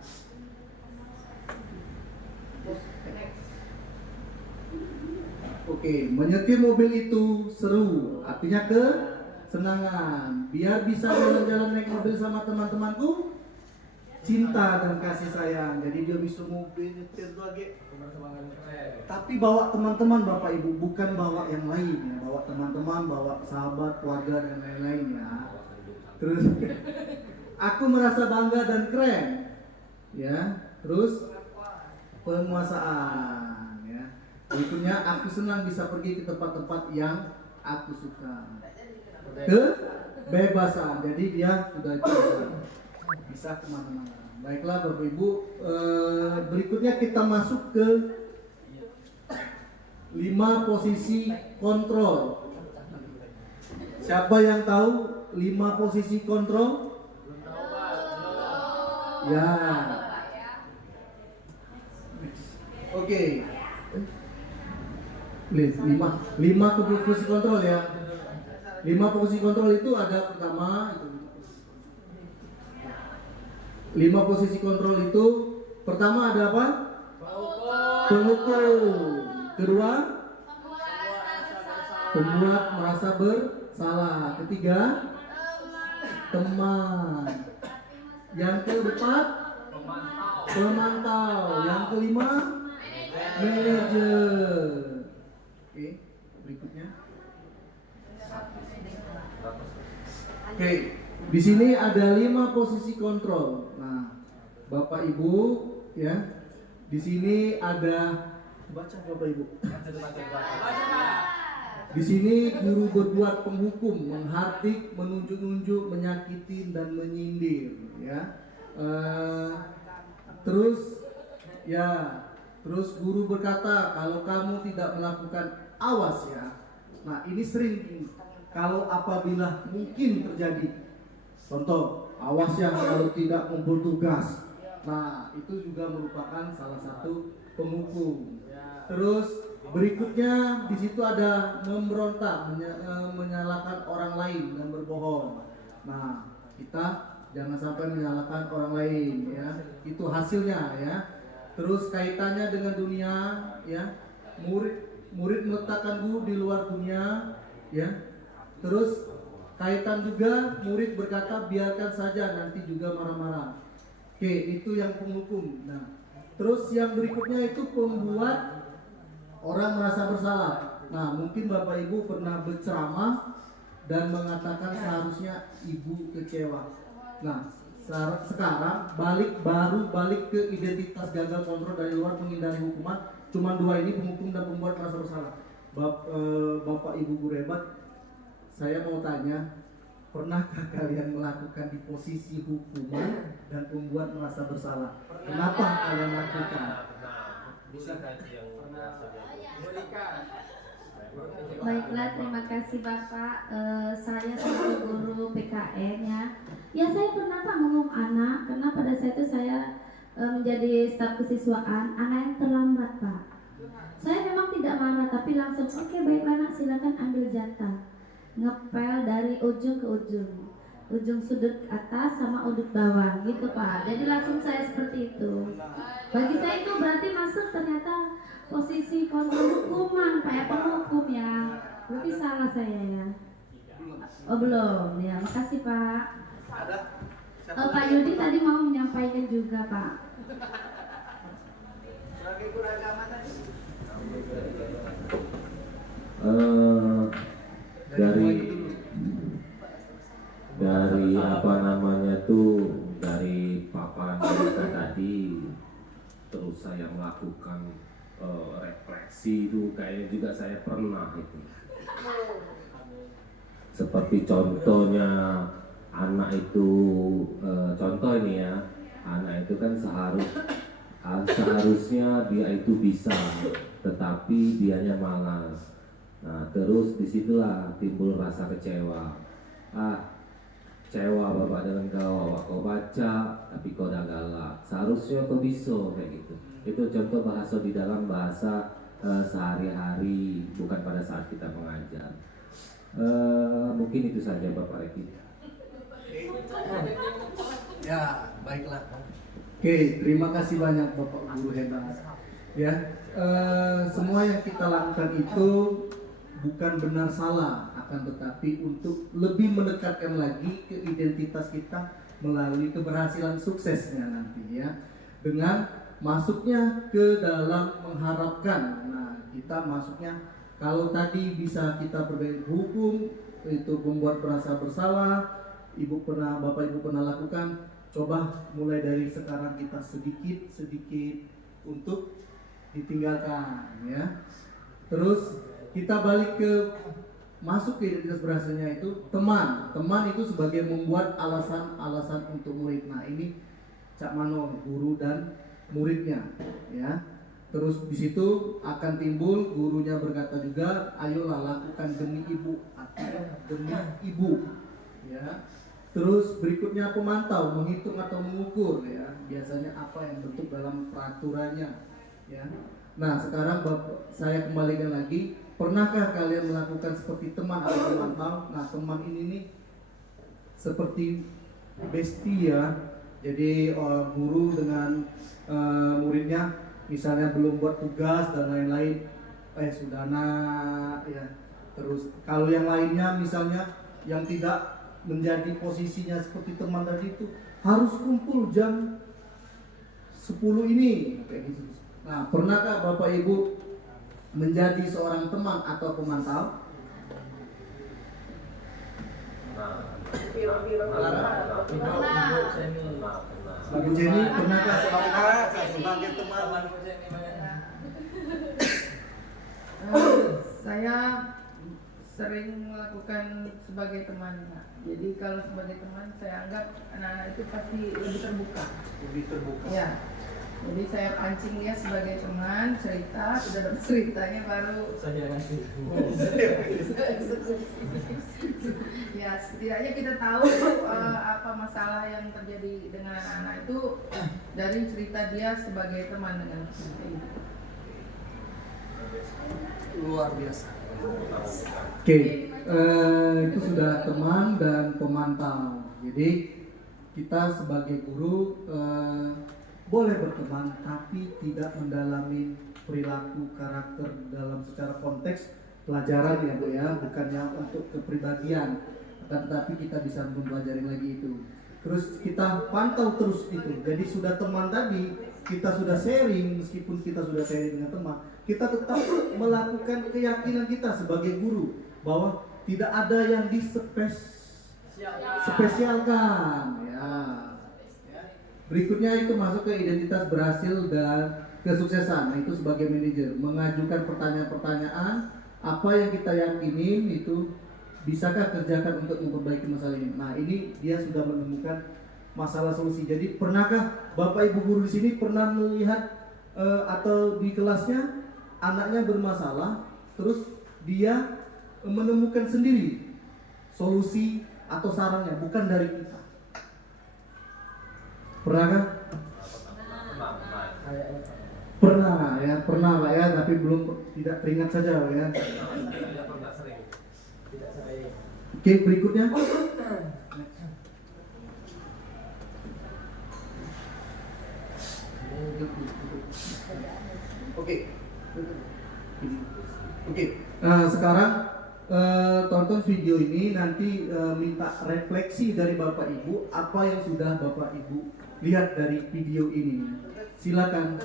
Oke, menyetir mobil itu seru, artinya kesenangan. Biar bisa jalan-jalan naik mobil sama teman-temanku, cinta dan kasih sayang. Jadi dia bisa mobil nyetir tuh lagi. Tapi bawa teman-teman Bapak Ibu, bukan bawa yang lain ya. Bawa teman-teman, bawa sahabat, keluarga dan lain-lain ya. Terus aku merasa bangga dan keren. Ya, terus penguasaan ya. Berikutnya aku senang bisa pergi ke tempat-tempat yang aku suka. Kebebasan. Jadi dia sudah bisa kemana-mana. Baiklah Bapak Ibu, berikutnya kita masuk ke 5 posisi kontrol. Siapa yang tahu 5 posisi kontrol? Ya. Oke. 5 posisi kontrol ya. 5 posisi kontrol itu ada pertama itu. 5 posisi kontrol itu pertama ada apa? Pengukur. Kedua, pembuat merasa bersalah. Ketiga, teman. Yang keempat, pemantau. Yang kelima, manajer. Oke, berikutnya. Oke, di sini ada 5 posisi kontrol. Nah, Bapak Ibu, ya, di sini ada baca Bapak Ibu. Di sini guru berbuat penghukum, menghardik, menunjuk-nunjuk, menyakiti dan menyindir, ya. Terus guru berkata kalau kamu tidak melakukan, awas ya. Nah ini sering kalau apabila mungkin terjadi. Contoh, awas ya kalau tidak kumpul tugas. Nah itu juga merupakan salah satu penghukum. Terus berikutnya di situ ada memberontak, menyalahkan orang lain dan berbohong. Nah, kita jangan sampai menyalahkan orang lain, ya. Itu hasilnya, ya. Terus kaitannya dengan dunia, ya. Murid meletakkan guru di luar dunia, ya. Terus kaitan juga murid berkata biarkan saja, nanti juga marah-marah. Oke, itu yang penghukum. Nah, terus yang berikutnya itu pembuat orang merasa bersalah. Nah, mungkin Bapak Ibu pernah berceramah dan mengatakan seharusnya ibu kecewa. Nah, sekarang balik ke identitas gagal kontrol dari luar, menghindari hukuman. Cuma dua ini, penghukum dan pembuat merasa bersalah. Bapak Ibu guru hebat, saya mau tanya, pernahkah kalian melakukan di posisi hukuman dan pembuat merasa bersalah? Kenapa kalian lakukan? Bisa kaji yang Baiklah, terima kasih Bapak. Saya sebagai guru PKN ya saya pernah Pak menghukum anak karena pada saat itu saya menjadi staf kesiswaan, anak yang terlambat Pak. Saya memang tidak marah tapi langsung oke, baiklah nak, silakan ambil jatah. Ngepel dari ujung ke ujung sudut atas sama ujung bawah gitu Pak. Jadi langsung saya seperti itu. Bagi saya itu berarti masuk ternyata posisi kontrol hukuman Pak, ya, penghukum ya. Berarti salah saya ya. Oh belum ya, makasih Pak. Pak Yudi tadi mau menyampaikan juga Pak. dari apa namanya tuh, dari paparan mereka tadi, terus saya melakukan refleksi itu kayaknya juga saya pernah itu. Seperti contohnya anak itu, contoh ini ya, anak itu kan seharusnya dia itu bisa, tetapi dianya malas. Nah terus disitulah timbul rasa kecewa. Kecewa bapak dengan kau baca tapi kau dah galak, seharusnya kau bisa kayak gitu. Itu contoh bahasa di dalam bahasa sehari-hari, bukan pada saat kita mengajar. Mungkin itu saja Bapak Reki. Ya, baiklah. Oke, terima kasih banyak Bapak Guru hebat. Ya, semua yang kita lakukan itu bukan benar salah, akan tetapi untuk lebih mendekatkan lagi ke identitas kita melalui keberhasilan suksesnya nanti ya. Dengan masuknya ke dalam mengharapkan. Nah, kita masuknya kalau tadi bisa kita berbeda hukum itu membuat merasa bersalah, Bapak Ibu pernah lakukan, coba mulai dari sekarang kita sedikit untuk ditinggalkan ya. Terus kita balik ke masuk ke identitas berhasilnya itu teman itu sebagai membuat alasan untuk murid. Nah ini Cak Mano, guru dan muridnya ya. Terus di situ akan timbul gurunya berkata juga, ayolah lakukan demi ibu, demi ibu ya. Terus berikutnya pemantau, menghitung atau mengukur ya, biasanya apa yang bentuk dalam peraturannya ya. Nah sekarang saya kembalikan lagi, pernahkah kalian melakukan seperti teman atau pemantau? Nah teman ini nih seperti bestie ya. Jadi guru dengan muridnya misalnya belum buat tugas dan lain-lain, sudah nak ya. Terus kalau yang lainnya misalnya yang tidak menjadi posisinya seperti teman tadi itu harus kumpul jam 10 ini kayak gitu. Nah pernahkah Bapak Ibu menjadi seorang teman atau pemantau? Ibu Jenny pernahkah sebagai teman? Saya sering melakukan sebagai teman, Pak. Jadi kalau sebagai teman saya anggap anak-anak itu pasti lebih terbuka. Lebih terbuka. Ya. Jadi saya pancing dia sebagai teman, cerita, sudah dapat ceritanya baru Saya kasih. ya setidaknya kita tahu apa masalah yang terjadi dengan anak-anak itu dari cerita dia sebagai teman dengan kita. Luar biasa. Oke, itu sudah teman dan pemantau. Jadi kita sebagai guru boleh berteman, tapi tidak mendalami perilaku karakter dalam secara konteks pelajaran ya Bu ya, bukannya untuk kepribadian, tetapi kita bisa mempelajari lagi itu. Terus kita pantau terus itu. Jadi sudah teman tadi, kita sudah sharing, meskipun kita sudah sharing dengan teman, kita tetap melakukan keyakinan kita sebagai guru bahwa tidak ada yang spesialkan ya. Berikutnya itu masuk ke identitas berhasil dan kesuksesan. Nah, itu sebagai manajer mengajukan pertanyaan-pertanyaan apa yang kita yakinin itu bisakah kerjakan untuk memperbaiki masalah ini. Nah, ini dia sudah menemukan masalah solusi. Jadi pernahkah Bapak Ibu guru di sini pernah melihat atau di kelasnya anaknya bermasalah, terus dia menemukan sendiri solusi atau sarannya, bukan dari kita. Pernahkah? Pernah ya, pernah Pak ya, tapi belum tidak teringat saja Pak ya. Oke, berikutnya. Oke. Nah, sekarang tonton video ini, nanti minta refleksi dari Bapak Ibu apa yang sudah Bapak Ibu lihat dari video ini. Silakan.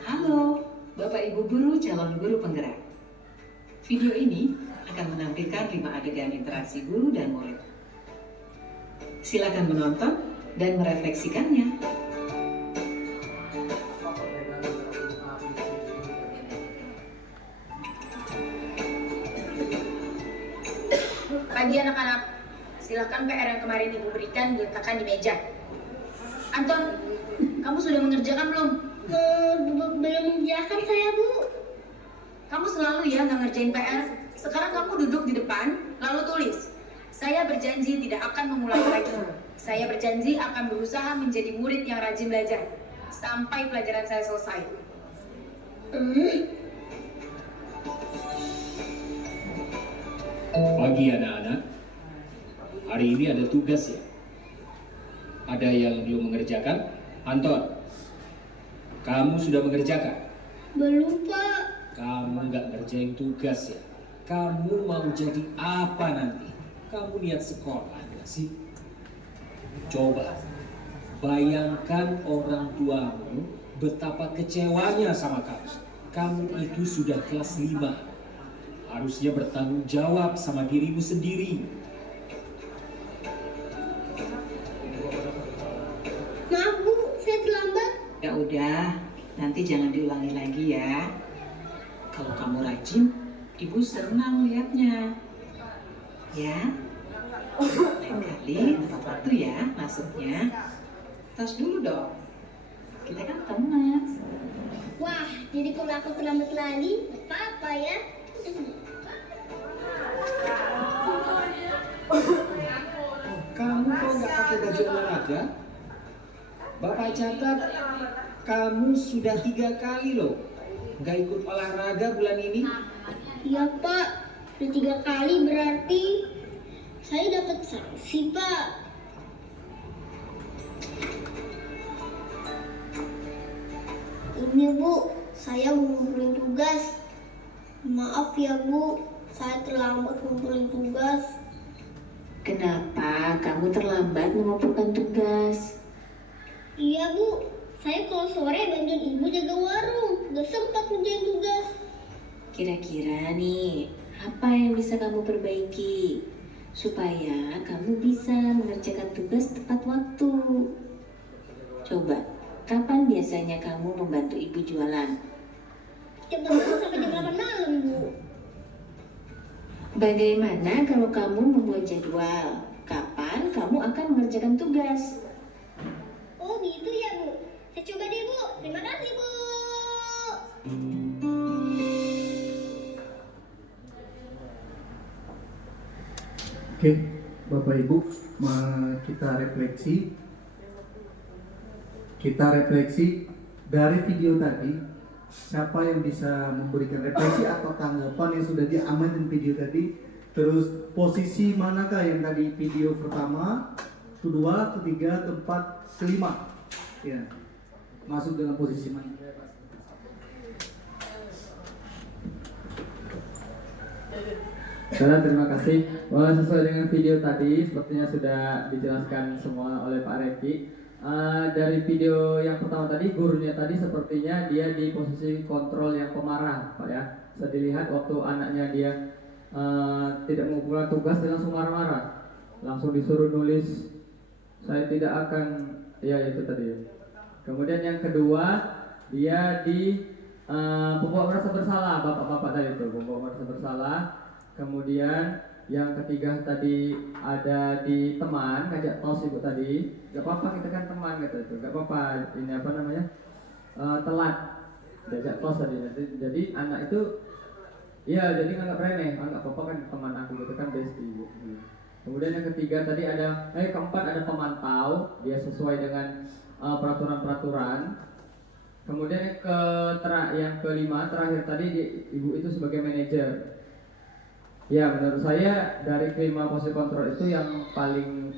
Halo, Bapak Ibu Guru calon guru penggerak. Video ini akan menampilkan 5 adegan interaksi guru dan murid. Silakan menonton dan merefleksikannya. Pagi anak-anak, silakan PR yang kemarin Ibu berikan diletakkan di meja. Anton, kamu sudah mengerjakan belum? Belum mengerjakan saya, Bu. Kamu selalu ya nggak ngerjain PR. Sekarang kamu duduk di depan, lalu tulis. Saya berjanji tidak akan mengulangi lagi. Saya berjanji akan berusaha menjadi murid yang rajin belajar sampai pelajaran saya selesai. Pagi anak-anak, hari ini ada tugas ya. Ada yang belum mengerjakan? Anton, kamu sudah mengerjakan? Belum, Pak. Kamu nggak ngerjain tugas ya? Kamu mau jadi apa nanti? Kamu niat sekolah nggak sih? Coba bayangkan orang tuamu betapa kecewanya sama kamu. Kamu itu sudah kelas 5. Harusnya bertanggung jawab sama dirimu sendiri. Maaf, Bu, saya terlambat. Ya udah, nanti jangan diulangi lagi ya. Kalau kamu rajin, Ibu senang lihatnya. Ya, lain kali tepat waktu ya masuknya. Tos dulu dong. Kita kan teman. Wah, jadi kalau aku terlambat lagi, apa ya? Kamu kok nggak pakai baju olahraga? Bapak catat, kamu sudah 3 kali loh nggak ikut olahraga bulan ini. Iya, Pak. Udah 3 kali berarti saya dapat sanksi, Pak. Ini Bu, saya mau ngumpulin tugas. Maaf ya Bu, saya terlambat ngumpulin tugas. Kenapa kamu terlambat mengumpulkan tugas? Iya Bu, saya kalau sore bantuin ibu jaga warung, gak sempat ngerjain tugas. Kira-kira nih, apa yang bisa kamu perbaiki supaya kamu bisa mengerjakan tugas tepat waktu? Coba, kapan biasanya kamu membantu ibu jualan? Jam 8 sampai jam 8 malam Bu. Bagaimana kalau kamu membuat jadwal? Kapan kamu akan mengerjakan tugas? Oh gitu ya Bu, saya coba deh Bu, terima kasih Bu. Oke, Bapak Ibu, kita refleksi. Dari video tadi. Siapa yang bisa memberikan refleksi atau tanggapan yang sudah diamankan video tadi? Terus posisi manakah yang tadi video pertama, kedua, ketiga, keempat, kelima? Ya, masuk dalam posisi mana? Terima kasih. Wah, sesuai dengan video tadi, sepertinya sudah dijelaskan semua oleh Pak Reki. Dari video yang pertama tadi, gurunya tadi sepertinya dia di posisi kontrol yang pemarah, Pak ya. Bisa dilihat waktu anaknya dia tidak mengumpulkan tugas dengan langsung marah-marah, langsung disuruh nulis, saya tidak akan, ya itu tadi. Kemudian yang kedua, dia di pembawa merasa bersalah, bapak-bapak tadi itu, pembawa merasa bersalah. Kemudian yang ketiga tadi ada di teman, ngajak tos ibu tadi, gak apa-apa kita kan teman gitu itu, gak apa-apa ini apa namanya telat, diajak tos tadi. Jadi anak itu, ya jadi nggak remeh, nggak apa-apa kan teman aku gitu kan bestie ibu. Kemudian yang ketiga tadi ada, keempat ada pemantau, dia sesuai dengan peraturan-peraturan. Kemudian yang kelima terakhir tadi ibu itu sebagai manajer. Ya, menurut saya dari kelima posisi kontrol itu yang paling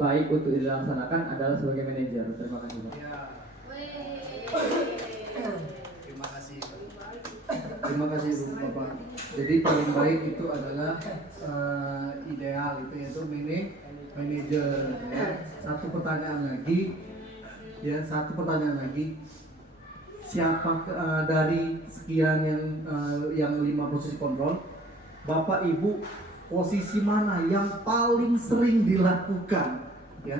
baik untuk dilaksanakan adalah sebagai manajer. Terima kasih Pak. Terima kasih. Terima kasih Bu Bapak. Jadi paling baik itu adalah ideal itu yaitu manajer. Ya. Satu pertanyaan lagi. Siapa dari sekian yang 5 posisi kontrol? Bapak Ibu, posisi mana yang paling sering dilakukan? Ya,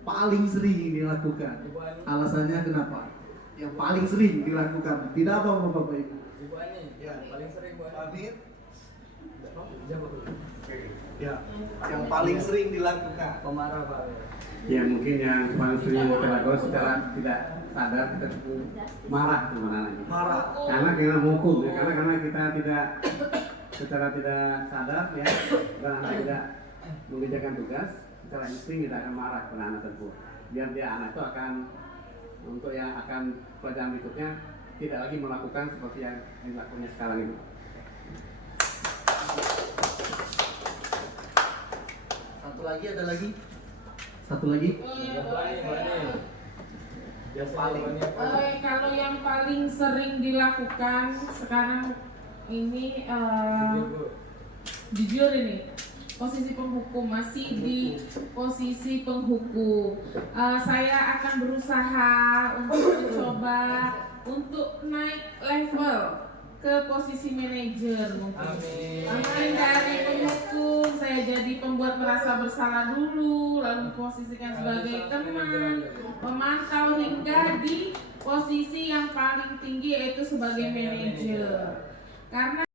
paling sering dilakukan. Alasannya kenapa? Yang paling sering dilakukan. Tidak apa Bapak Ibu? Ibu Ani, ya paling sering Bu Ani. Ya, yang paling sering dilakukan. Pemarah Pak. Ya mungkin yang paling sering kita lakukan secara tidak sadar kita marah sebenarnya. Karena mukul, ya. Karena kita tidak secara tidak sadar ya, dan anak tidak mengerjakan tugas, secara insting kita akan marah pada anak tersebut. Biar anak itu akan untuk yang akan pelajaran berikutnya tidak lagi melakukan seperti yang dilakukannya sekarang ini. Satu lagi. Kalau yang paling sering dilakukan sekarang ini jujur ini posisi penghukum, masih di posisi penghukum. Saya akan berusaha untuk mencoba untuk naik level ke posisi manajer mungkin. Amin. Dari penghukum saya jadi pembuat merasa bersalah dulu, lalu posisikan sebagai teman, pemantau hingga di posisi yang paling tinggi yaitu sebagai manajer. Karena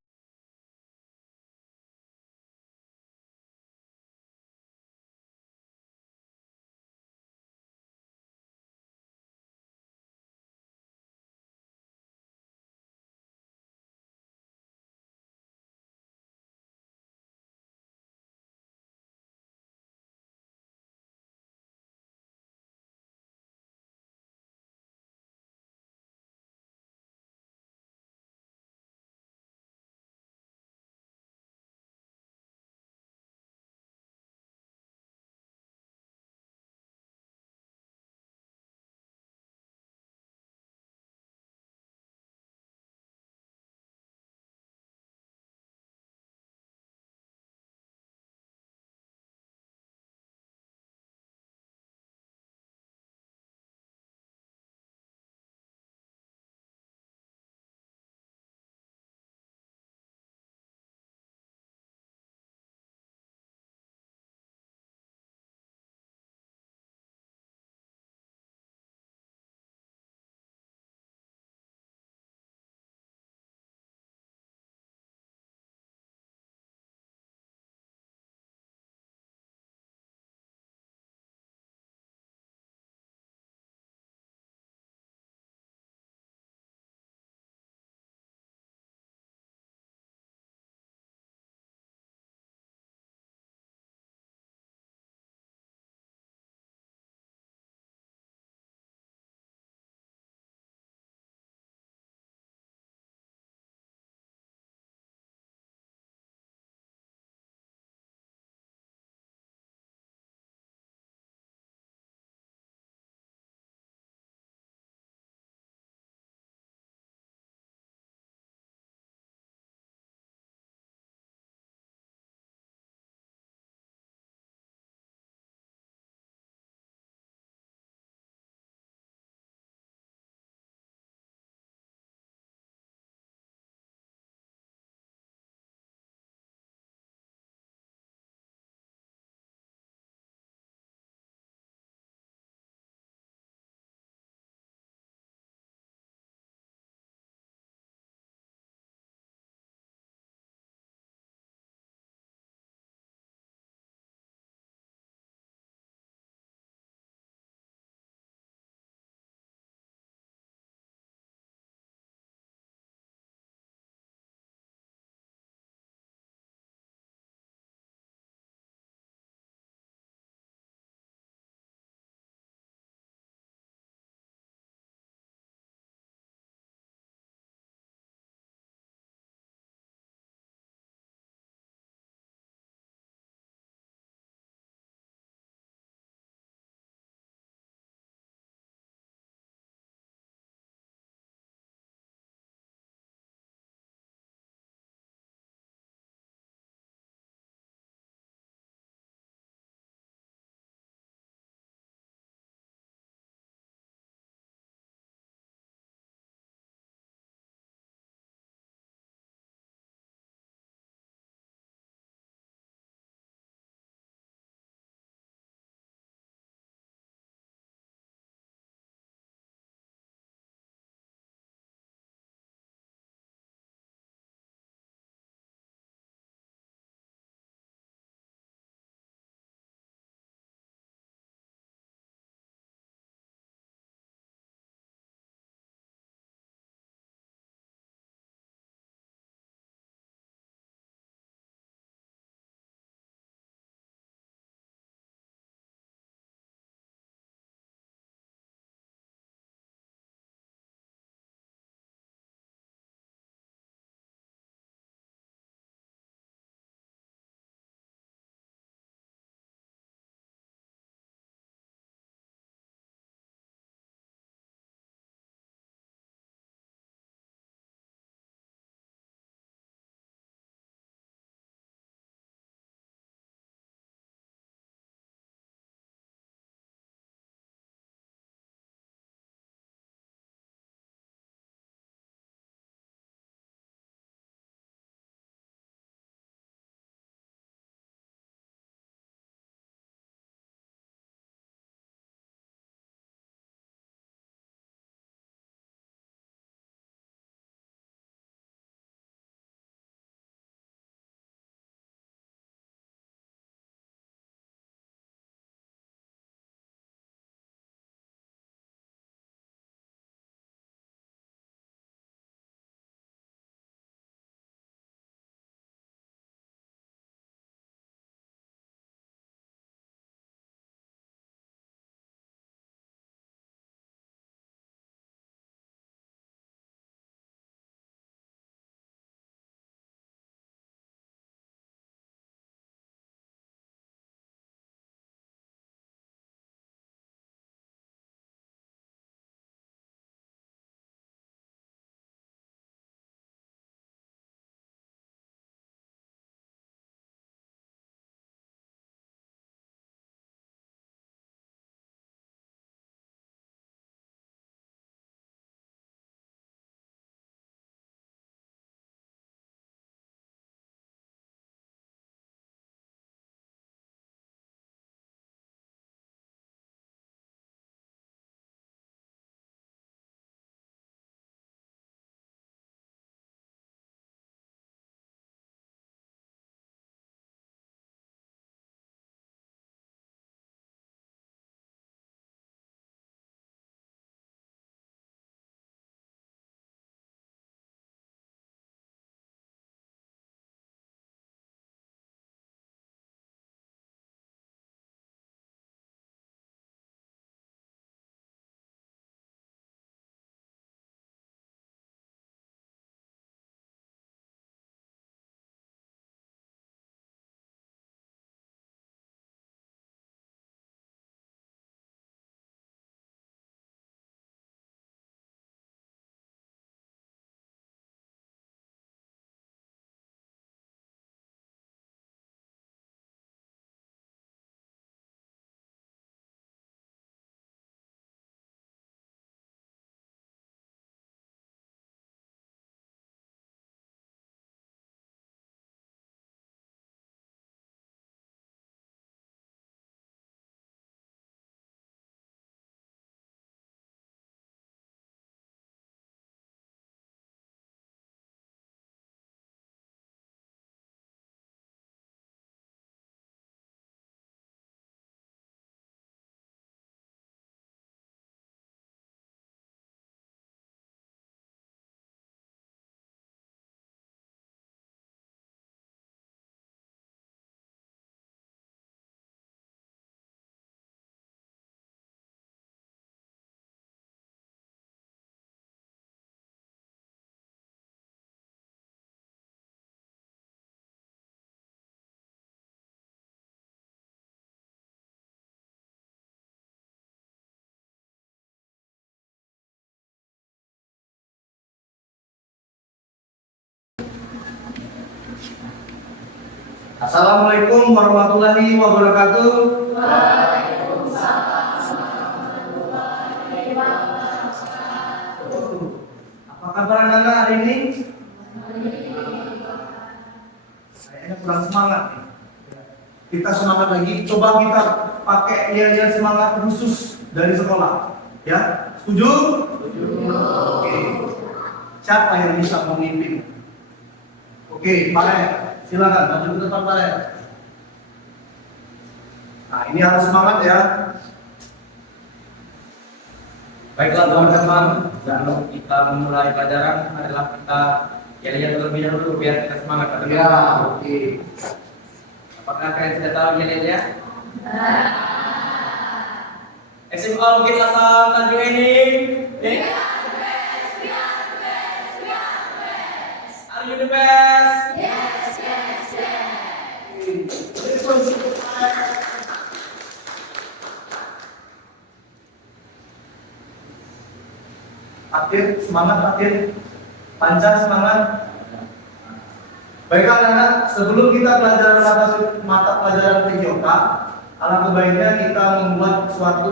Assalamualaikum warahmatullahi wabarakatuh. Apa kabar anak-anak hari ini? Kayaknya kurang semangat nih. Kita semangat lagi. Coba kita pakai yel-yel semangat khusus dari sekolah. Ya, setuju? Oke. Siapa yang bisa memimpin? Oke, Pak Ren. Silakan maju ke depan, Pak Ren. Nah, ini harus semangat ya. Baiklah teman-teman, sebelum kita memulai pelajaran adalah kita yel-yel terlebih dahulu biar kita semangat. Ya, oke. Apakah kalian sudah tahu yel-yelnya? SMA Bukit Lasam Tanjung Enim. Are you the best? Akhir, semangat akhir. Panjang semangat. Baiklah anak-anak, sebelum kita belajar mata pelajaran PJOK, alangkah baiknya kita membuat suatu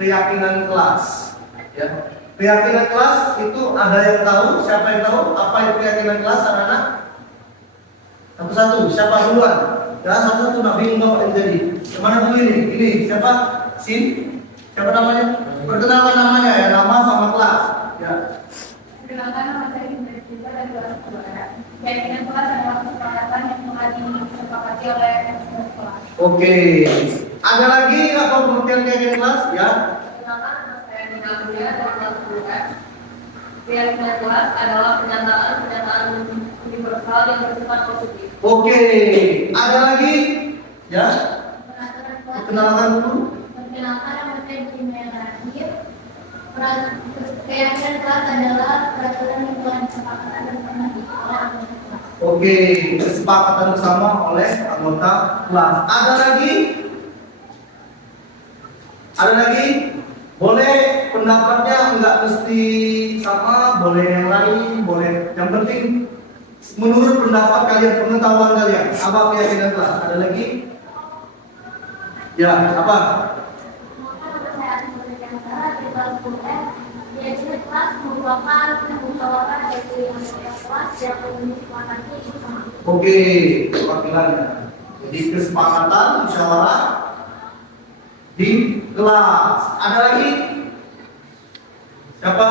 keyakinan kelas. Ya. Keyakinan kelas itu ada yang tahu? Siapa yang tahu apa itu keyakinan kelas anak-anak? Satu-satu, siapa duluan? Ya, satu-satu, nak bingung bapak yang jadi. Yang mana dulu ini? Ini, siapa? Sin? Siapa namanya? Perkenalkan namanya ya, nama sama kelas. Ya. Perkenalkan, nama saya Indra Cinta dari kelas 2. Keyakinan kelas adalah kesepakatan yang mengadili disepakati oleh sekolah. Oke. Ada lagi apa pengertian keyakinan kelas? Ya. Perkenalkan, nama saya Nina Budia dari kelas 2. Keyakinan kelas adalah pernyataan universal yang bersifat positif. Oke. Ada lagi? Ya. Perkenalkan dulu. Perkenalkan, nama saya Bima Rahir. Keyakinan kelas adalah peraturan yang telah disepakati bersama di sekolah. Oke, kesepakatan bersama oleh anggota kelas. Ada lagi? Ada lagi? Boleh pendapatnya enggak mesti sama, boleh yang lain, boleh. Yang penting menurut pendapat kalian, pengetahuan kalian. Apa keyakinan kelas? Ada lagi? Ya, apa? Keyakinan kelas merupakan musyawarah dari anggota kelas yang menyepakati bersama. Oke, perwakilannya. Jadi kesepakatan musyawarah di kelas. Ada lagi? Siapa?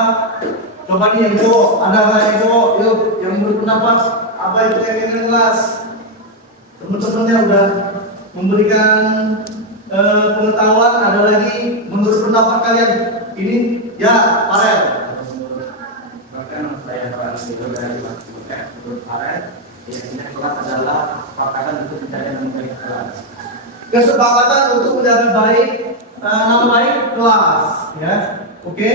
Coba nih yang cowok. Ada nggak yang cowok? Yuk, yang menurut pendapat apa itu keyakinan kelas? Teman-temannya udah memberikan pengetahuan. Ada lagi menurut pendapat kalian? Ini ya, Farel. Bahkan saya orang itu dari menurut Farel, keyakinan kelas adalah kesepakatan untuk mencari nama baik kelas. Kesepakatan untuk menjaga baik nama baik kelas, ya. Oke,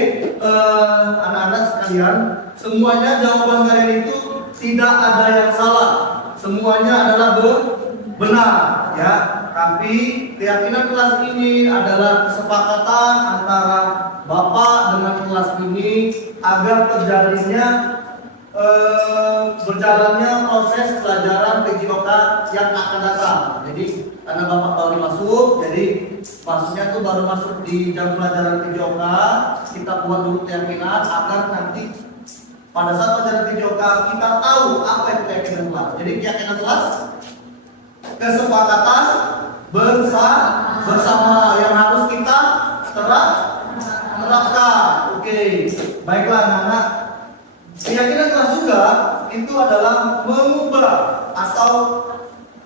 anak-anak sekalian, semuanya jawaban kalian itu tidak ada yang salah, semuanya adalah benar, ya. Tapi keyakinan kelas ini adalah kesepakatan antara Bapak dengan kelas ini agar terjadinya berjalannya proses pelajaran PJOK yang akan datang. Jadi karena Bapak baru masuk, jadi maksudnya tuh baru masuk di jam pelajaran PJOK, kita buat dulu keyakinan agar nanti pada saat pelajaran PJOK kita tahu apa itu keyakinan kelas. Jadi keyakinan kelas kesepakatan bersama yang harus kita terapkan. Oke, baiklah anak-anak. Keyakinan kelas juga itu adalah mengubah atau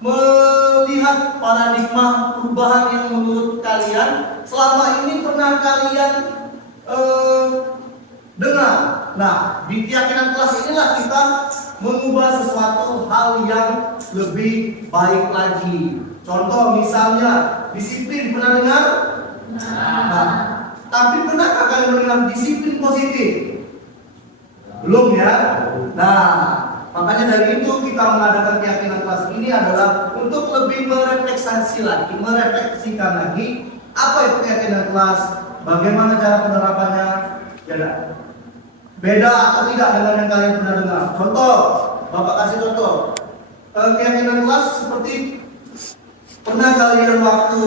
melihat paradigma perubahan yang menurut kalian selama ini pernah kalian dengar. Nah, di keyakinan kelas inilah kita mengubah sesuatu hal yang lebih baik lagi. Contoh misalnya disiplin, pernah dengar? Nah, tapi pernahkah kalian mendengar disiplin positif? Belum ya? Nah, makanya dari itu kita mengadakan keyakinan kelas ini adalah untuk lebih merefleksikan lagi apa itu keyakinan kelas, bagaimana cara penerapannya, ya. Beda atau tidak dengan yang kalian pernah dengar? Contoh, Bapak kasih contoh. Keyakinan kelas seperti pernah kalian waktu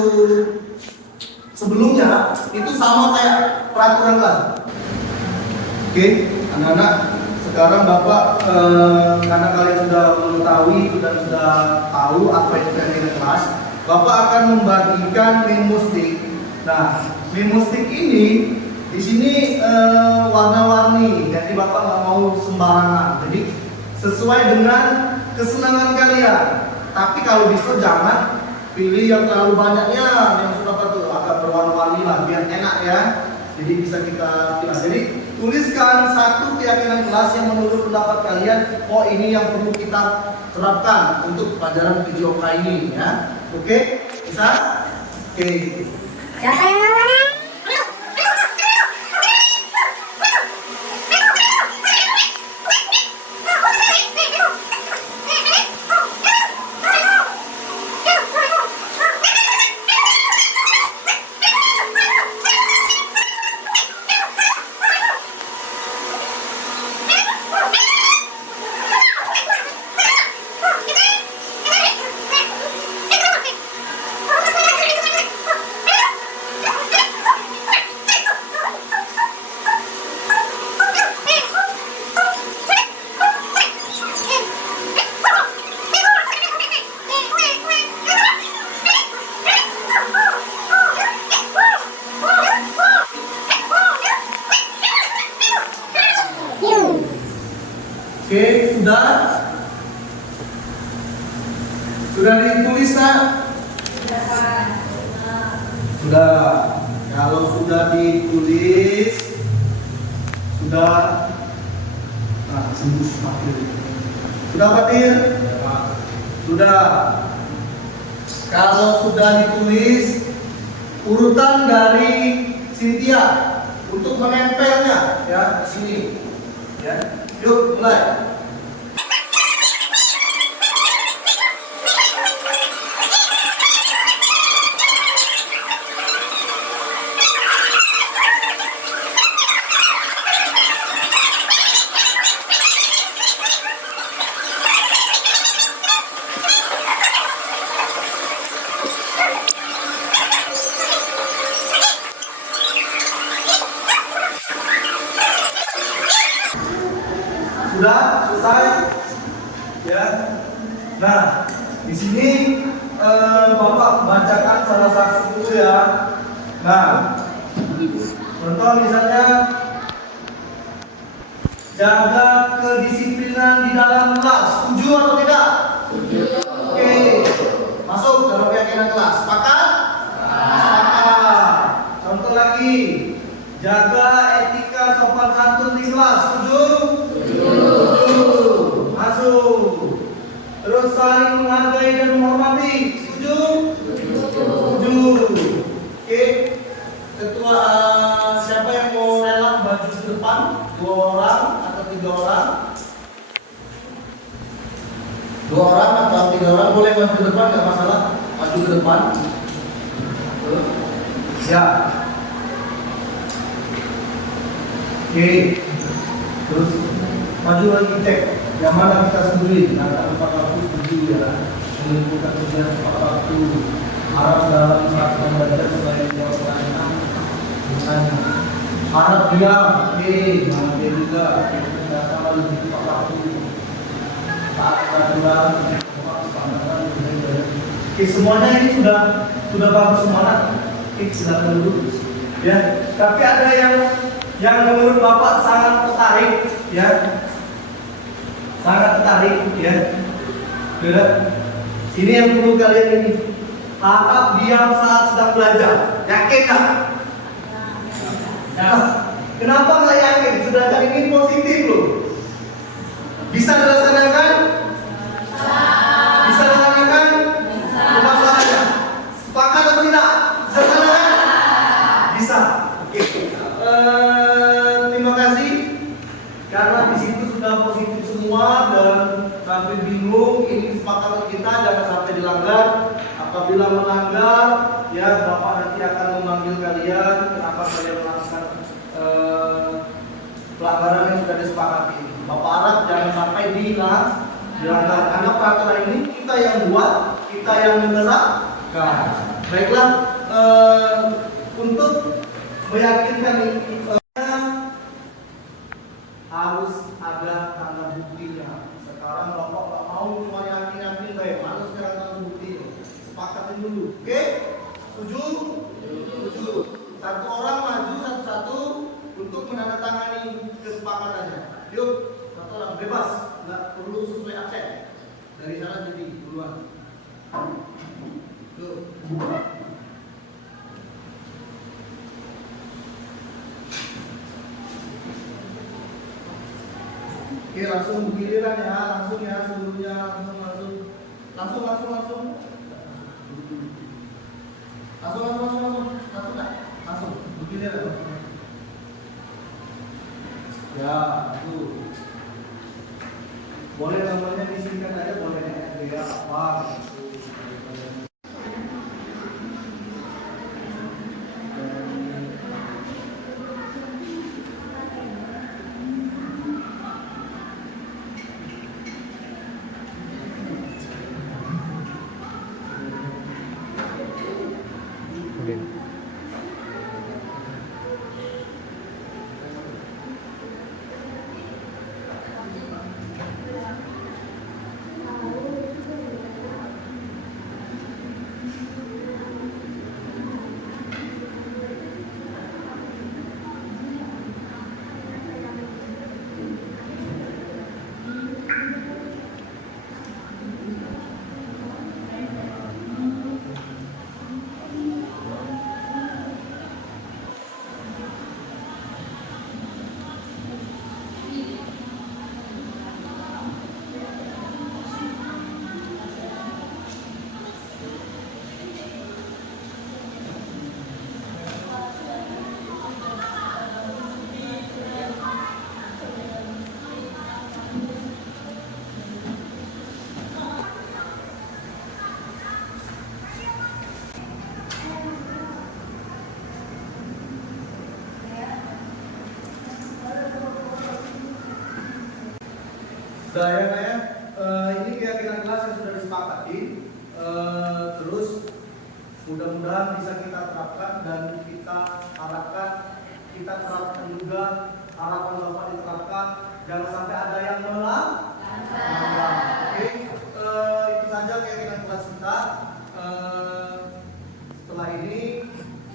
sebelumnya itu sama kayak peraturan kelas. Oke, anak-anak, sekarang Bapak karena kalian sudah mengetahui dan sudah tahu apa itu keyakinan kelas, Bapak akan membagikan memustik. Nah, memustik ini di sini warna-warni, jadi Bapak nggak mau sembarangan. Jadi sesuai dengan kesenangan kalian. Tapi kalau bisa jangan pilih yang terlalu banyaknya, yang suka agak berwarna-warni lah, biar enak ya. Jadi bisa kita pilih. Jadi tuliskan satu keyakinan kelas yang menurut pendapat kalian, oh ini yang perlu kita terapkan untuk pelajaran PJOK ini ya. Oke, bisa? Oke. Oke, sudah ditulis nak? Sudah. Kalau sudah ditulis, sudah. Nah, sembuh Fatir. Sudah Fatir? Sudah. Kalau sudah ditulis, urutan dari Cynthia untuk menempelnya ya di sini. Ya. Yuk, mulai. Sudah selesai, ya. Nah, di sini Bapak bacakan salah satu buku ya. Nah, contoh misalnya jaga kedisiplinan di dalam kelas. Setuju atau tidak? Setuju. Oke, masuk dalam keyakinan kelas. Sepakat? Sepakat. Contoh lagi, jaga etika sopan santun di kelas. Setuju? Masuk. Terus saling menghargai dan menghormati. Setuju? Setuju. Oke. Ketua siapa yang mau rela maju ke depan? 2 orang atau 3 orang? 2 orang atau 3 orang boleh maju ke depan, nggak masalah. Maju ke depan. Ya. Oke. Terus maju lagi cek yang mana kita sendiri. Nah, 407 ya. Mengumpulkan tugas tepat waktu. Harap dalam saat membaca selain jawab pertanyaan. Harap diam. Oke, nanti juga kita datang lebih tepat waktu. Saat peraturan, oke, semuanya ini sudah bagus semua. Oke, silakan dulu. Ya, tapi ada yang menurut Bapak sangat tertarik, ya, sangat tertarik, ya. Ini yang perlu kalian ini. Harap diam saat sedang belajar. Yakin nggak? Nah, kenapa nggak yakin? Sedangkan ini positif loh. Bisa dilaksanakan? Bisa dilaksanakan? Bisa. Masalahnya, sepakat atau tidak? Bisa dilaksanakan? Bisa. Oke. Terima kasih karena di situ sudah positif semua dan sampai bingung ini kesepakatan kita jangan sampai dilanggar. Apabila melanggar, ya Bapak nanti akan memanggil kalian. Kenapa kalian melakukan pelanggaran yang sudah disepakati? Bapak harap jangan sampai dilanggar. Karena peraturan ini kita yang buat, kita yang menerap, Nah, baiklah, untuk meyakinkan harus ada tanda buktinya. Sekarang Bapak tak mau cuma yakin-yakin baik, mana sekarang tanda buktinya. Sepakatin dulu, oke? Setuju? Setuju. Satu orang maju satu-satu untuk menandatangani kesepakatannya. Yuk, satu orang bebas, nggak perlu sesuai aksen. Dari sana jadi duluan. Yuk. Oke, langsung giliran ya, langsung ya, sebelumnya langsung giliran. Ya, itu boleh namanya disingkat aja, boleh ya apa gitu. Ini keyakinan kelas yang sudah disepakati. Terus mudah-mudahan bisa kita terapkan dan kita harapkan kita terapkan juga, harapan Bapak diterapkan, jangan sampai ada yang melanggar. Oke, itu saja keyakinan kelas kita. Setelah ini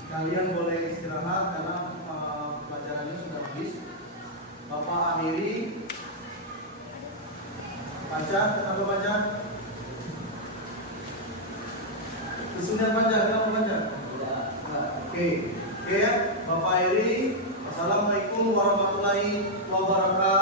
kalian boleh istirahat karena pelajarannya sudah habis. Bapak akhiri. Baca, kenapa baca? Kesenian baca, kenapa baca? Oke ya, Bapak Eri. Assalamualaikum warahmatullahi wabarakatuh.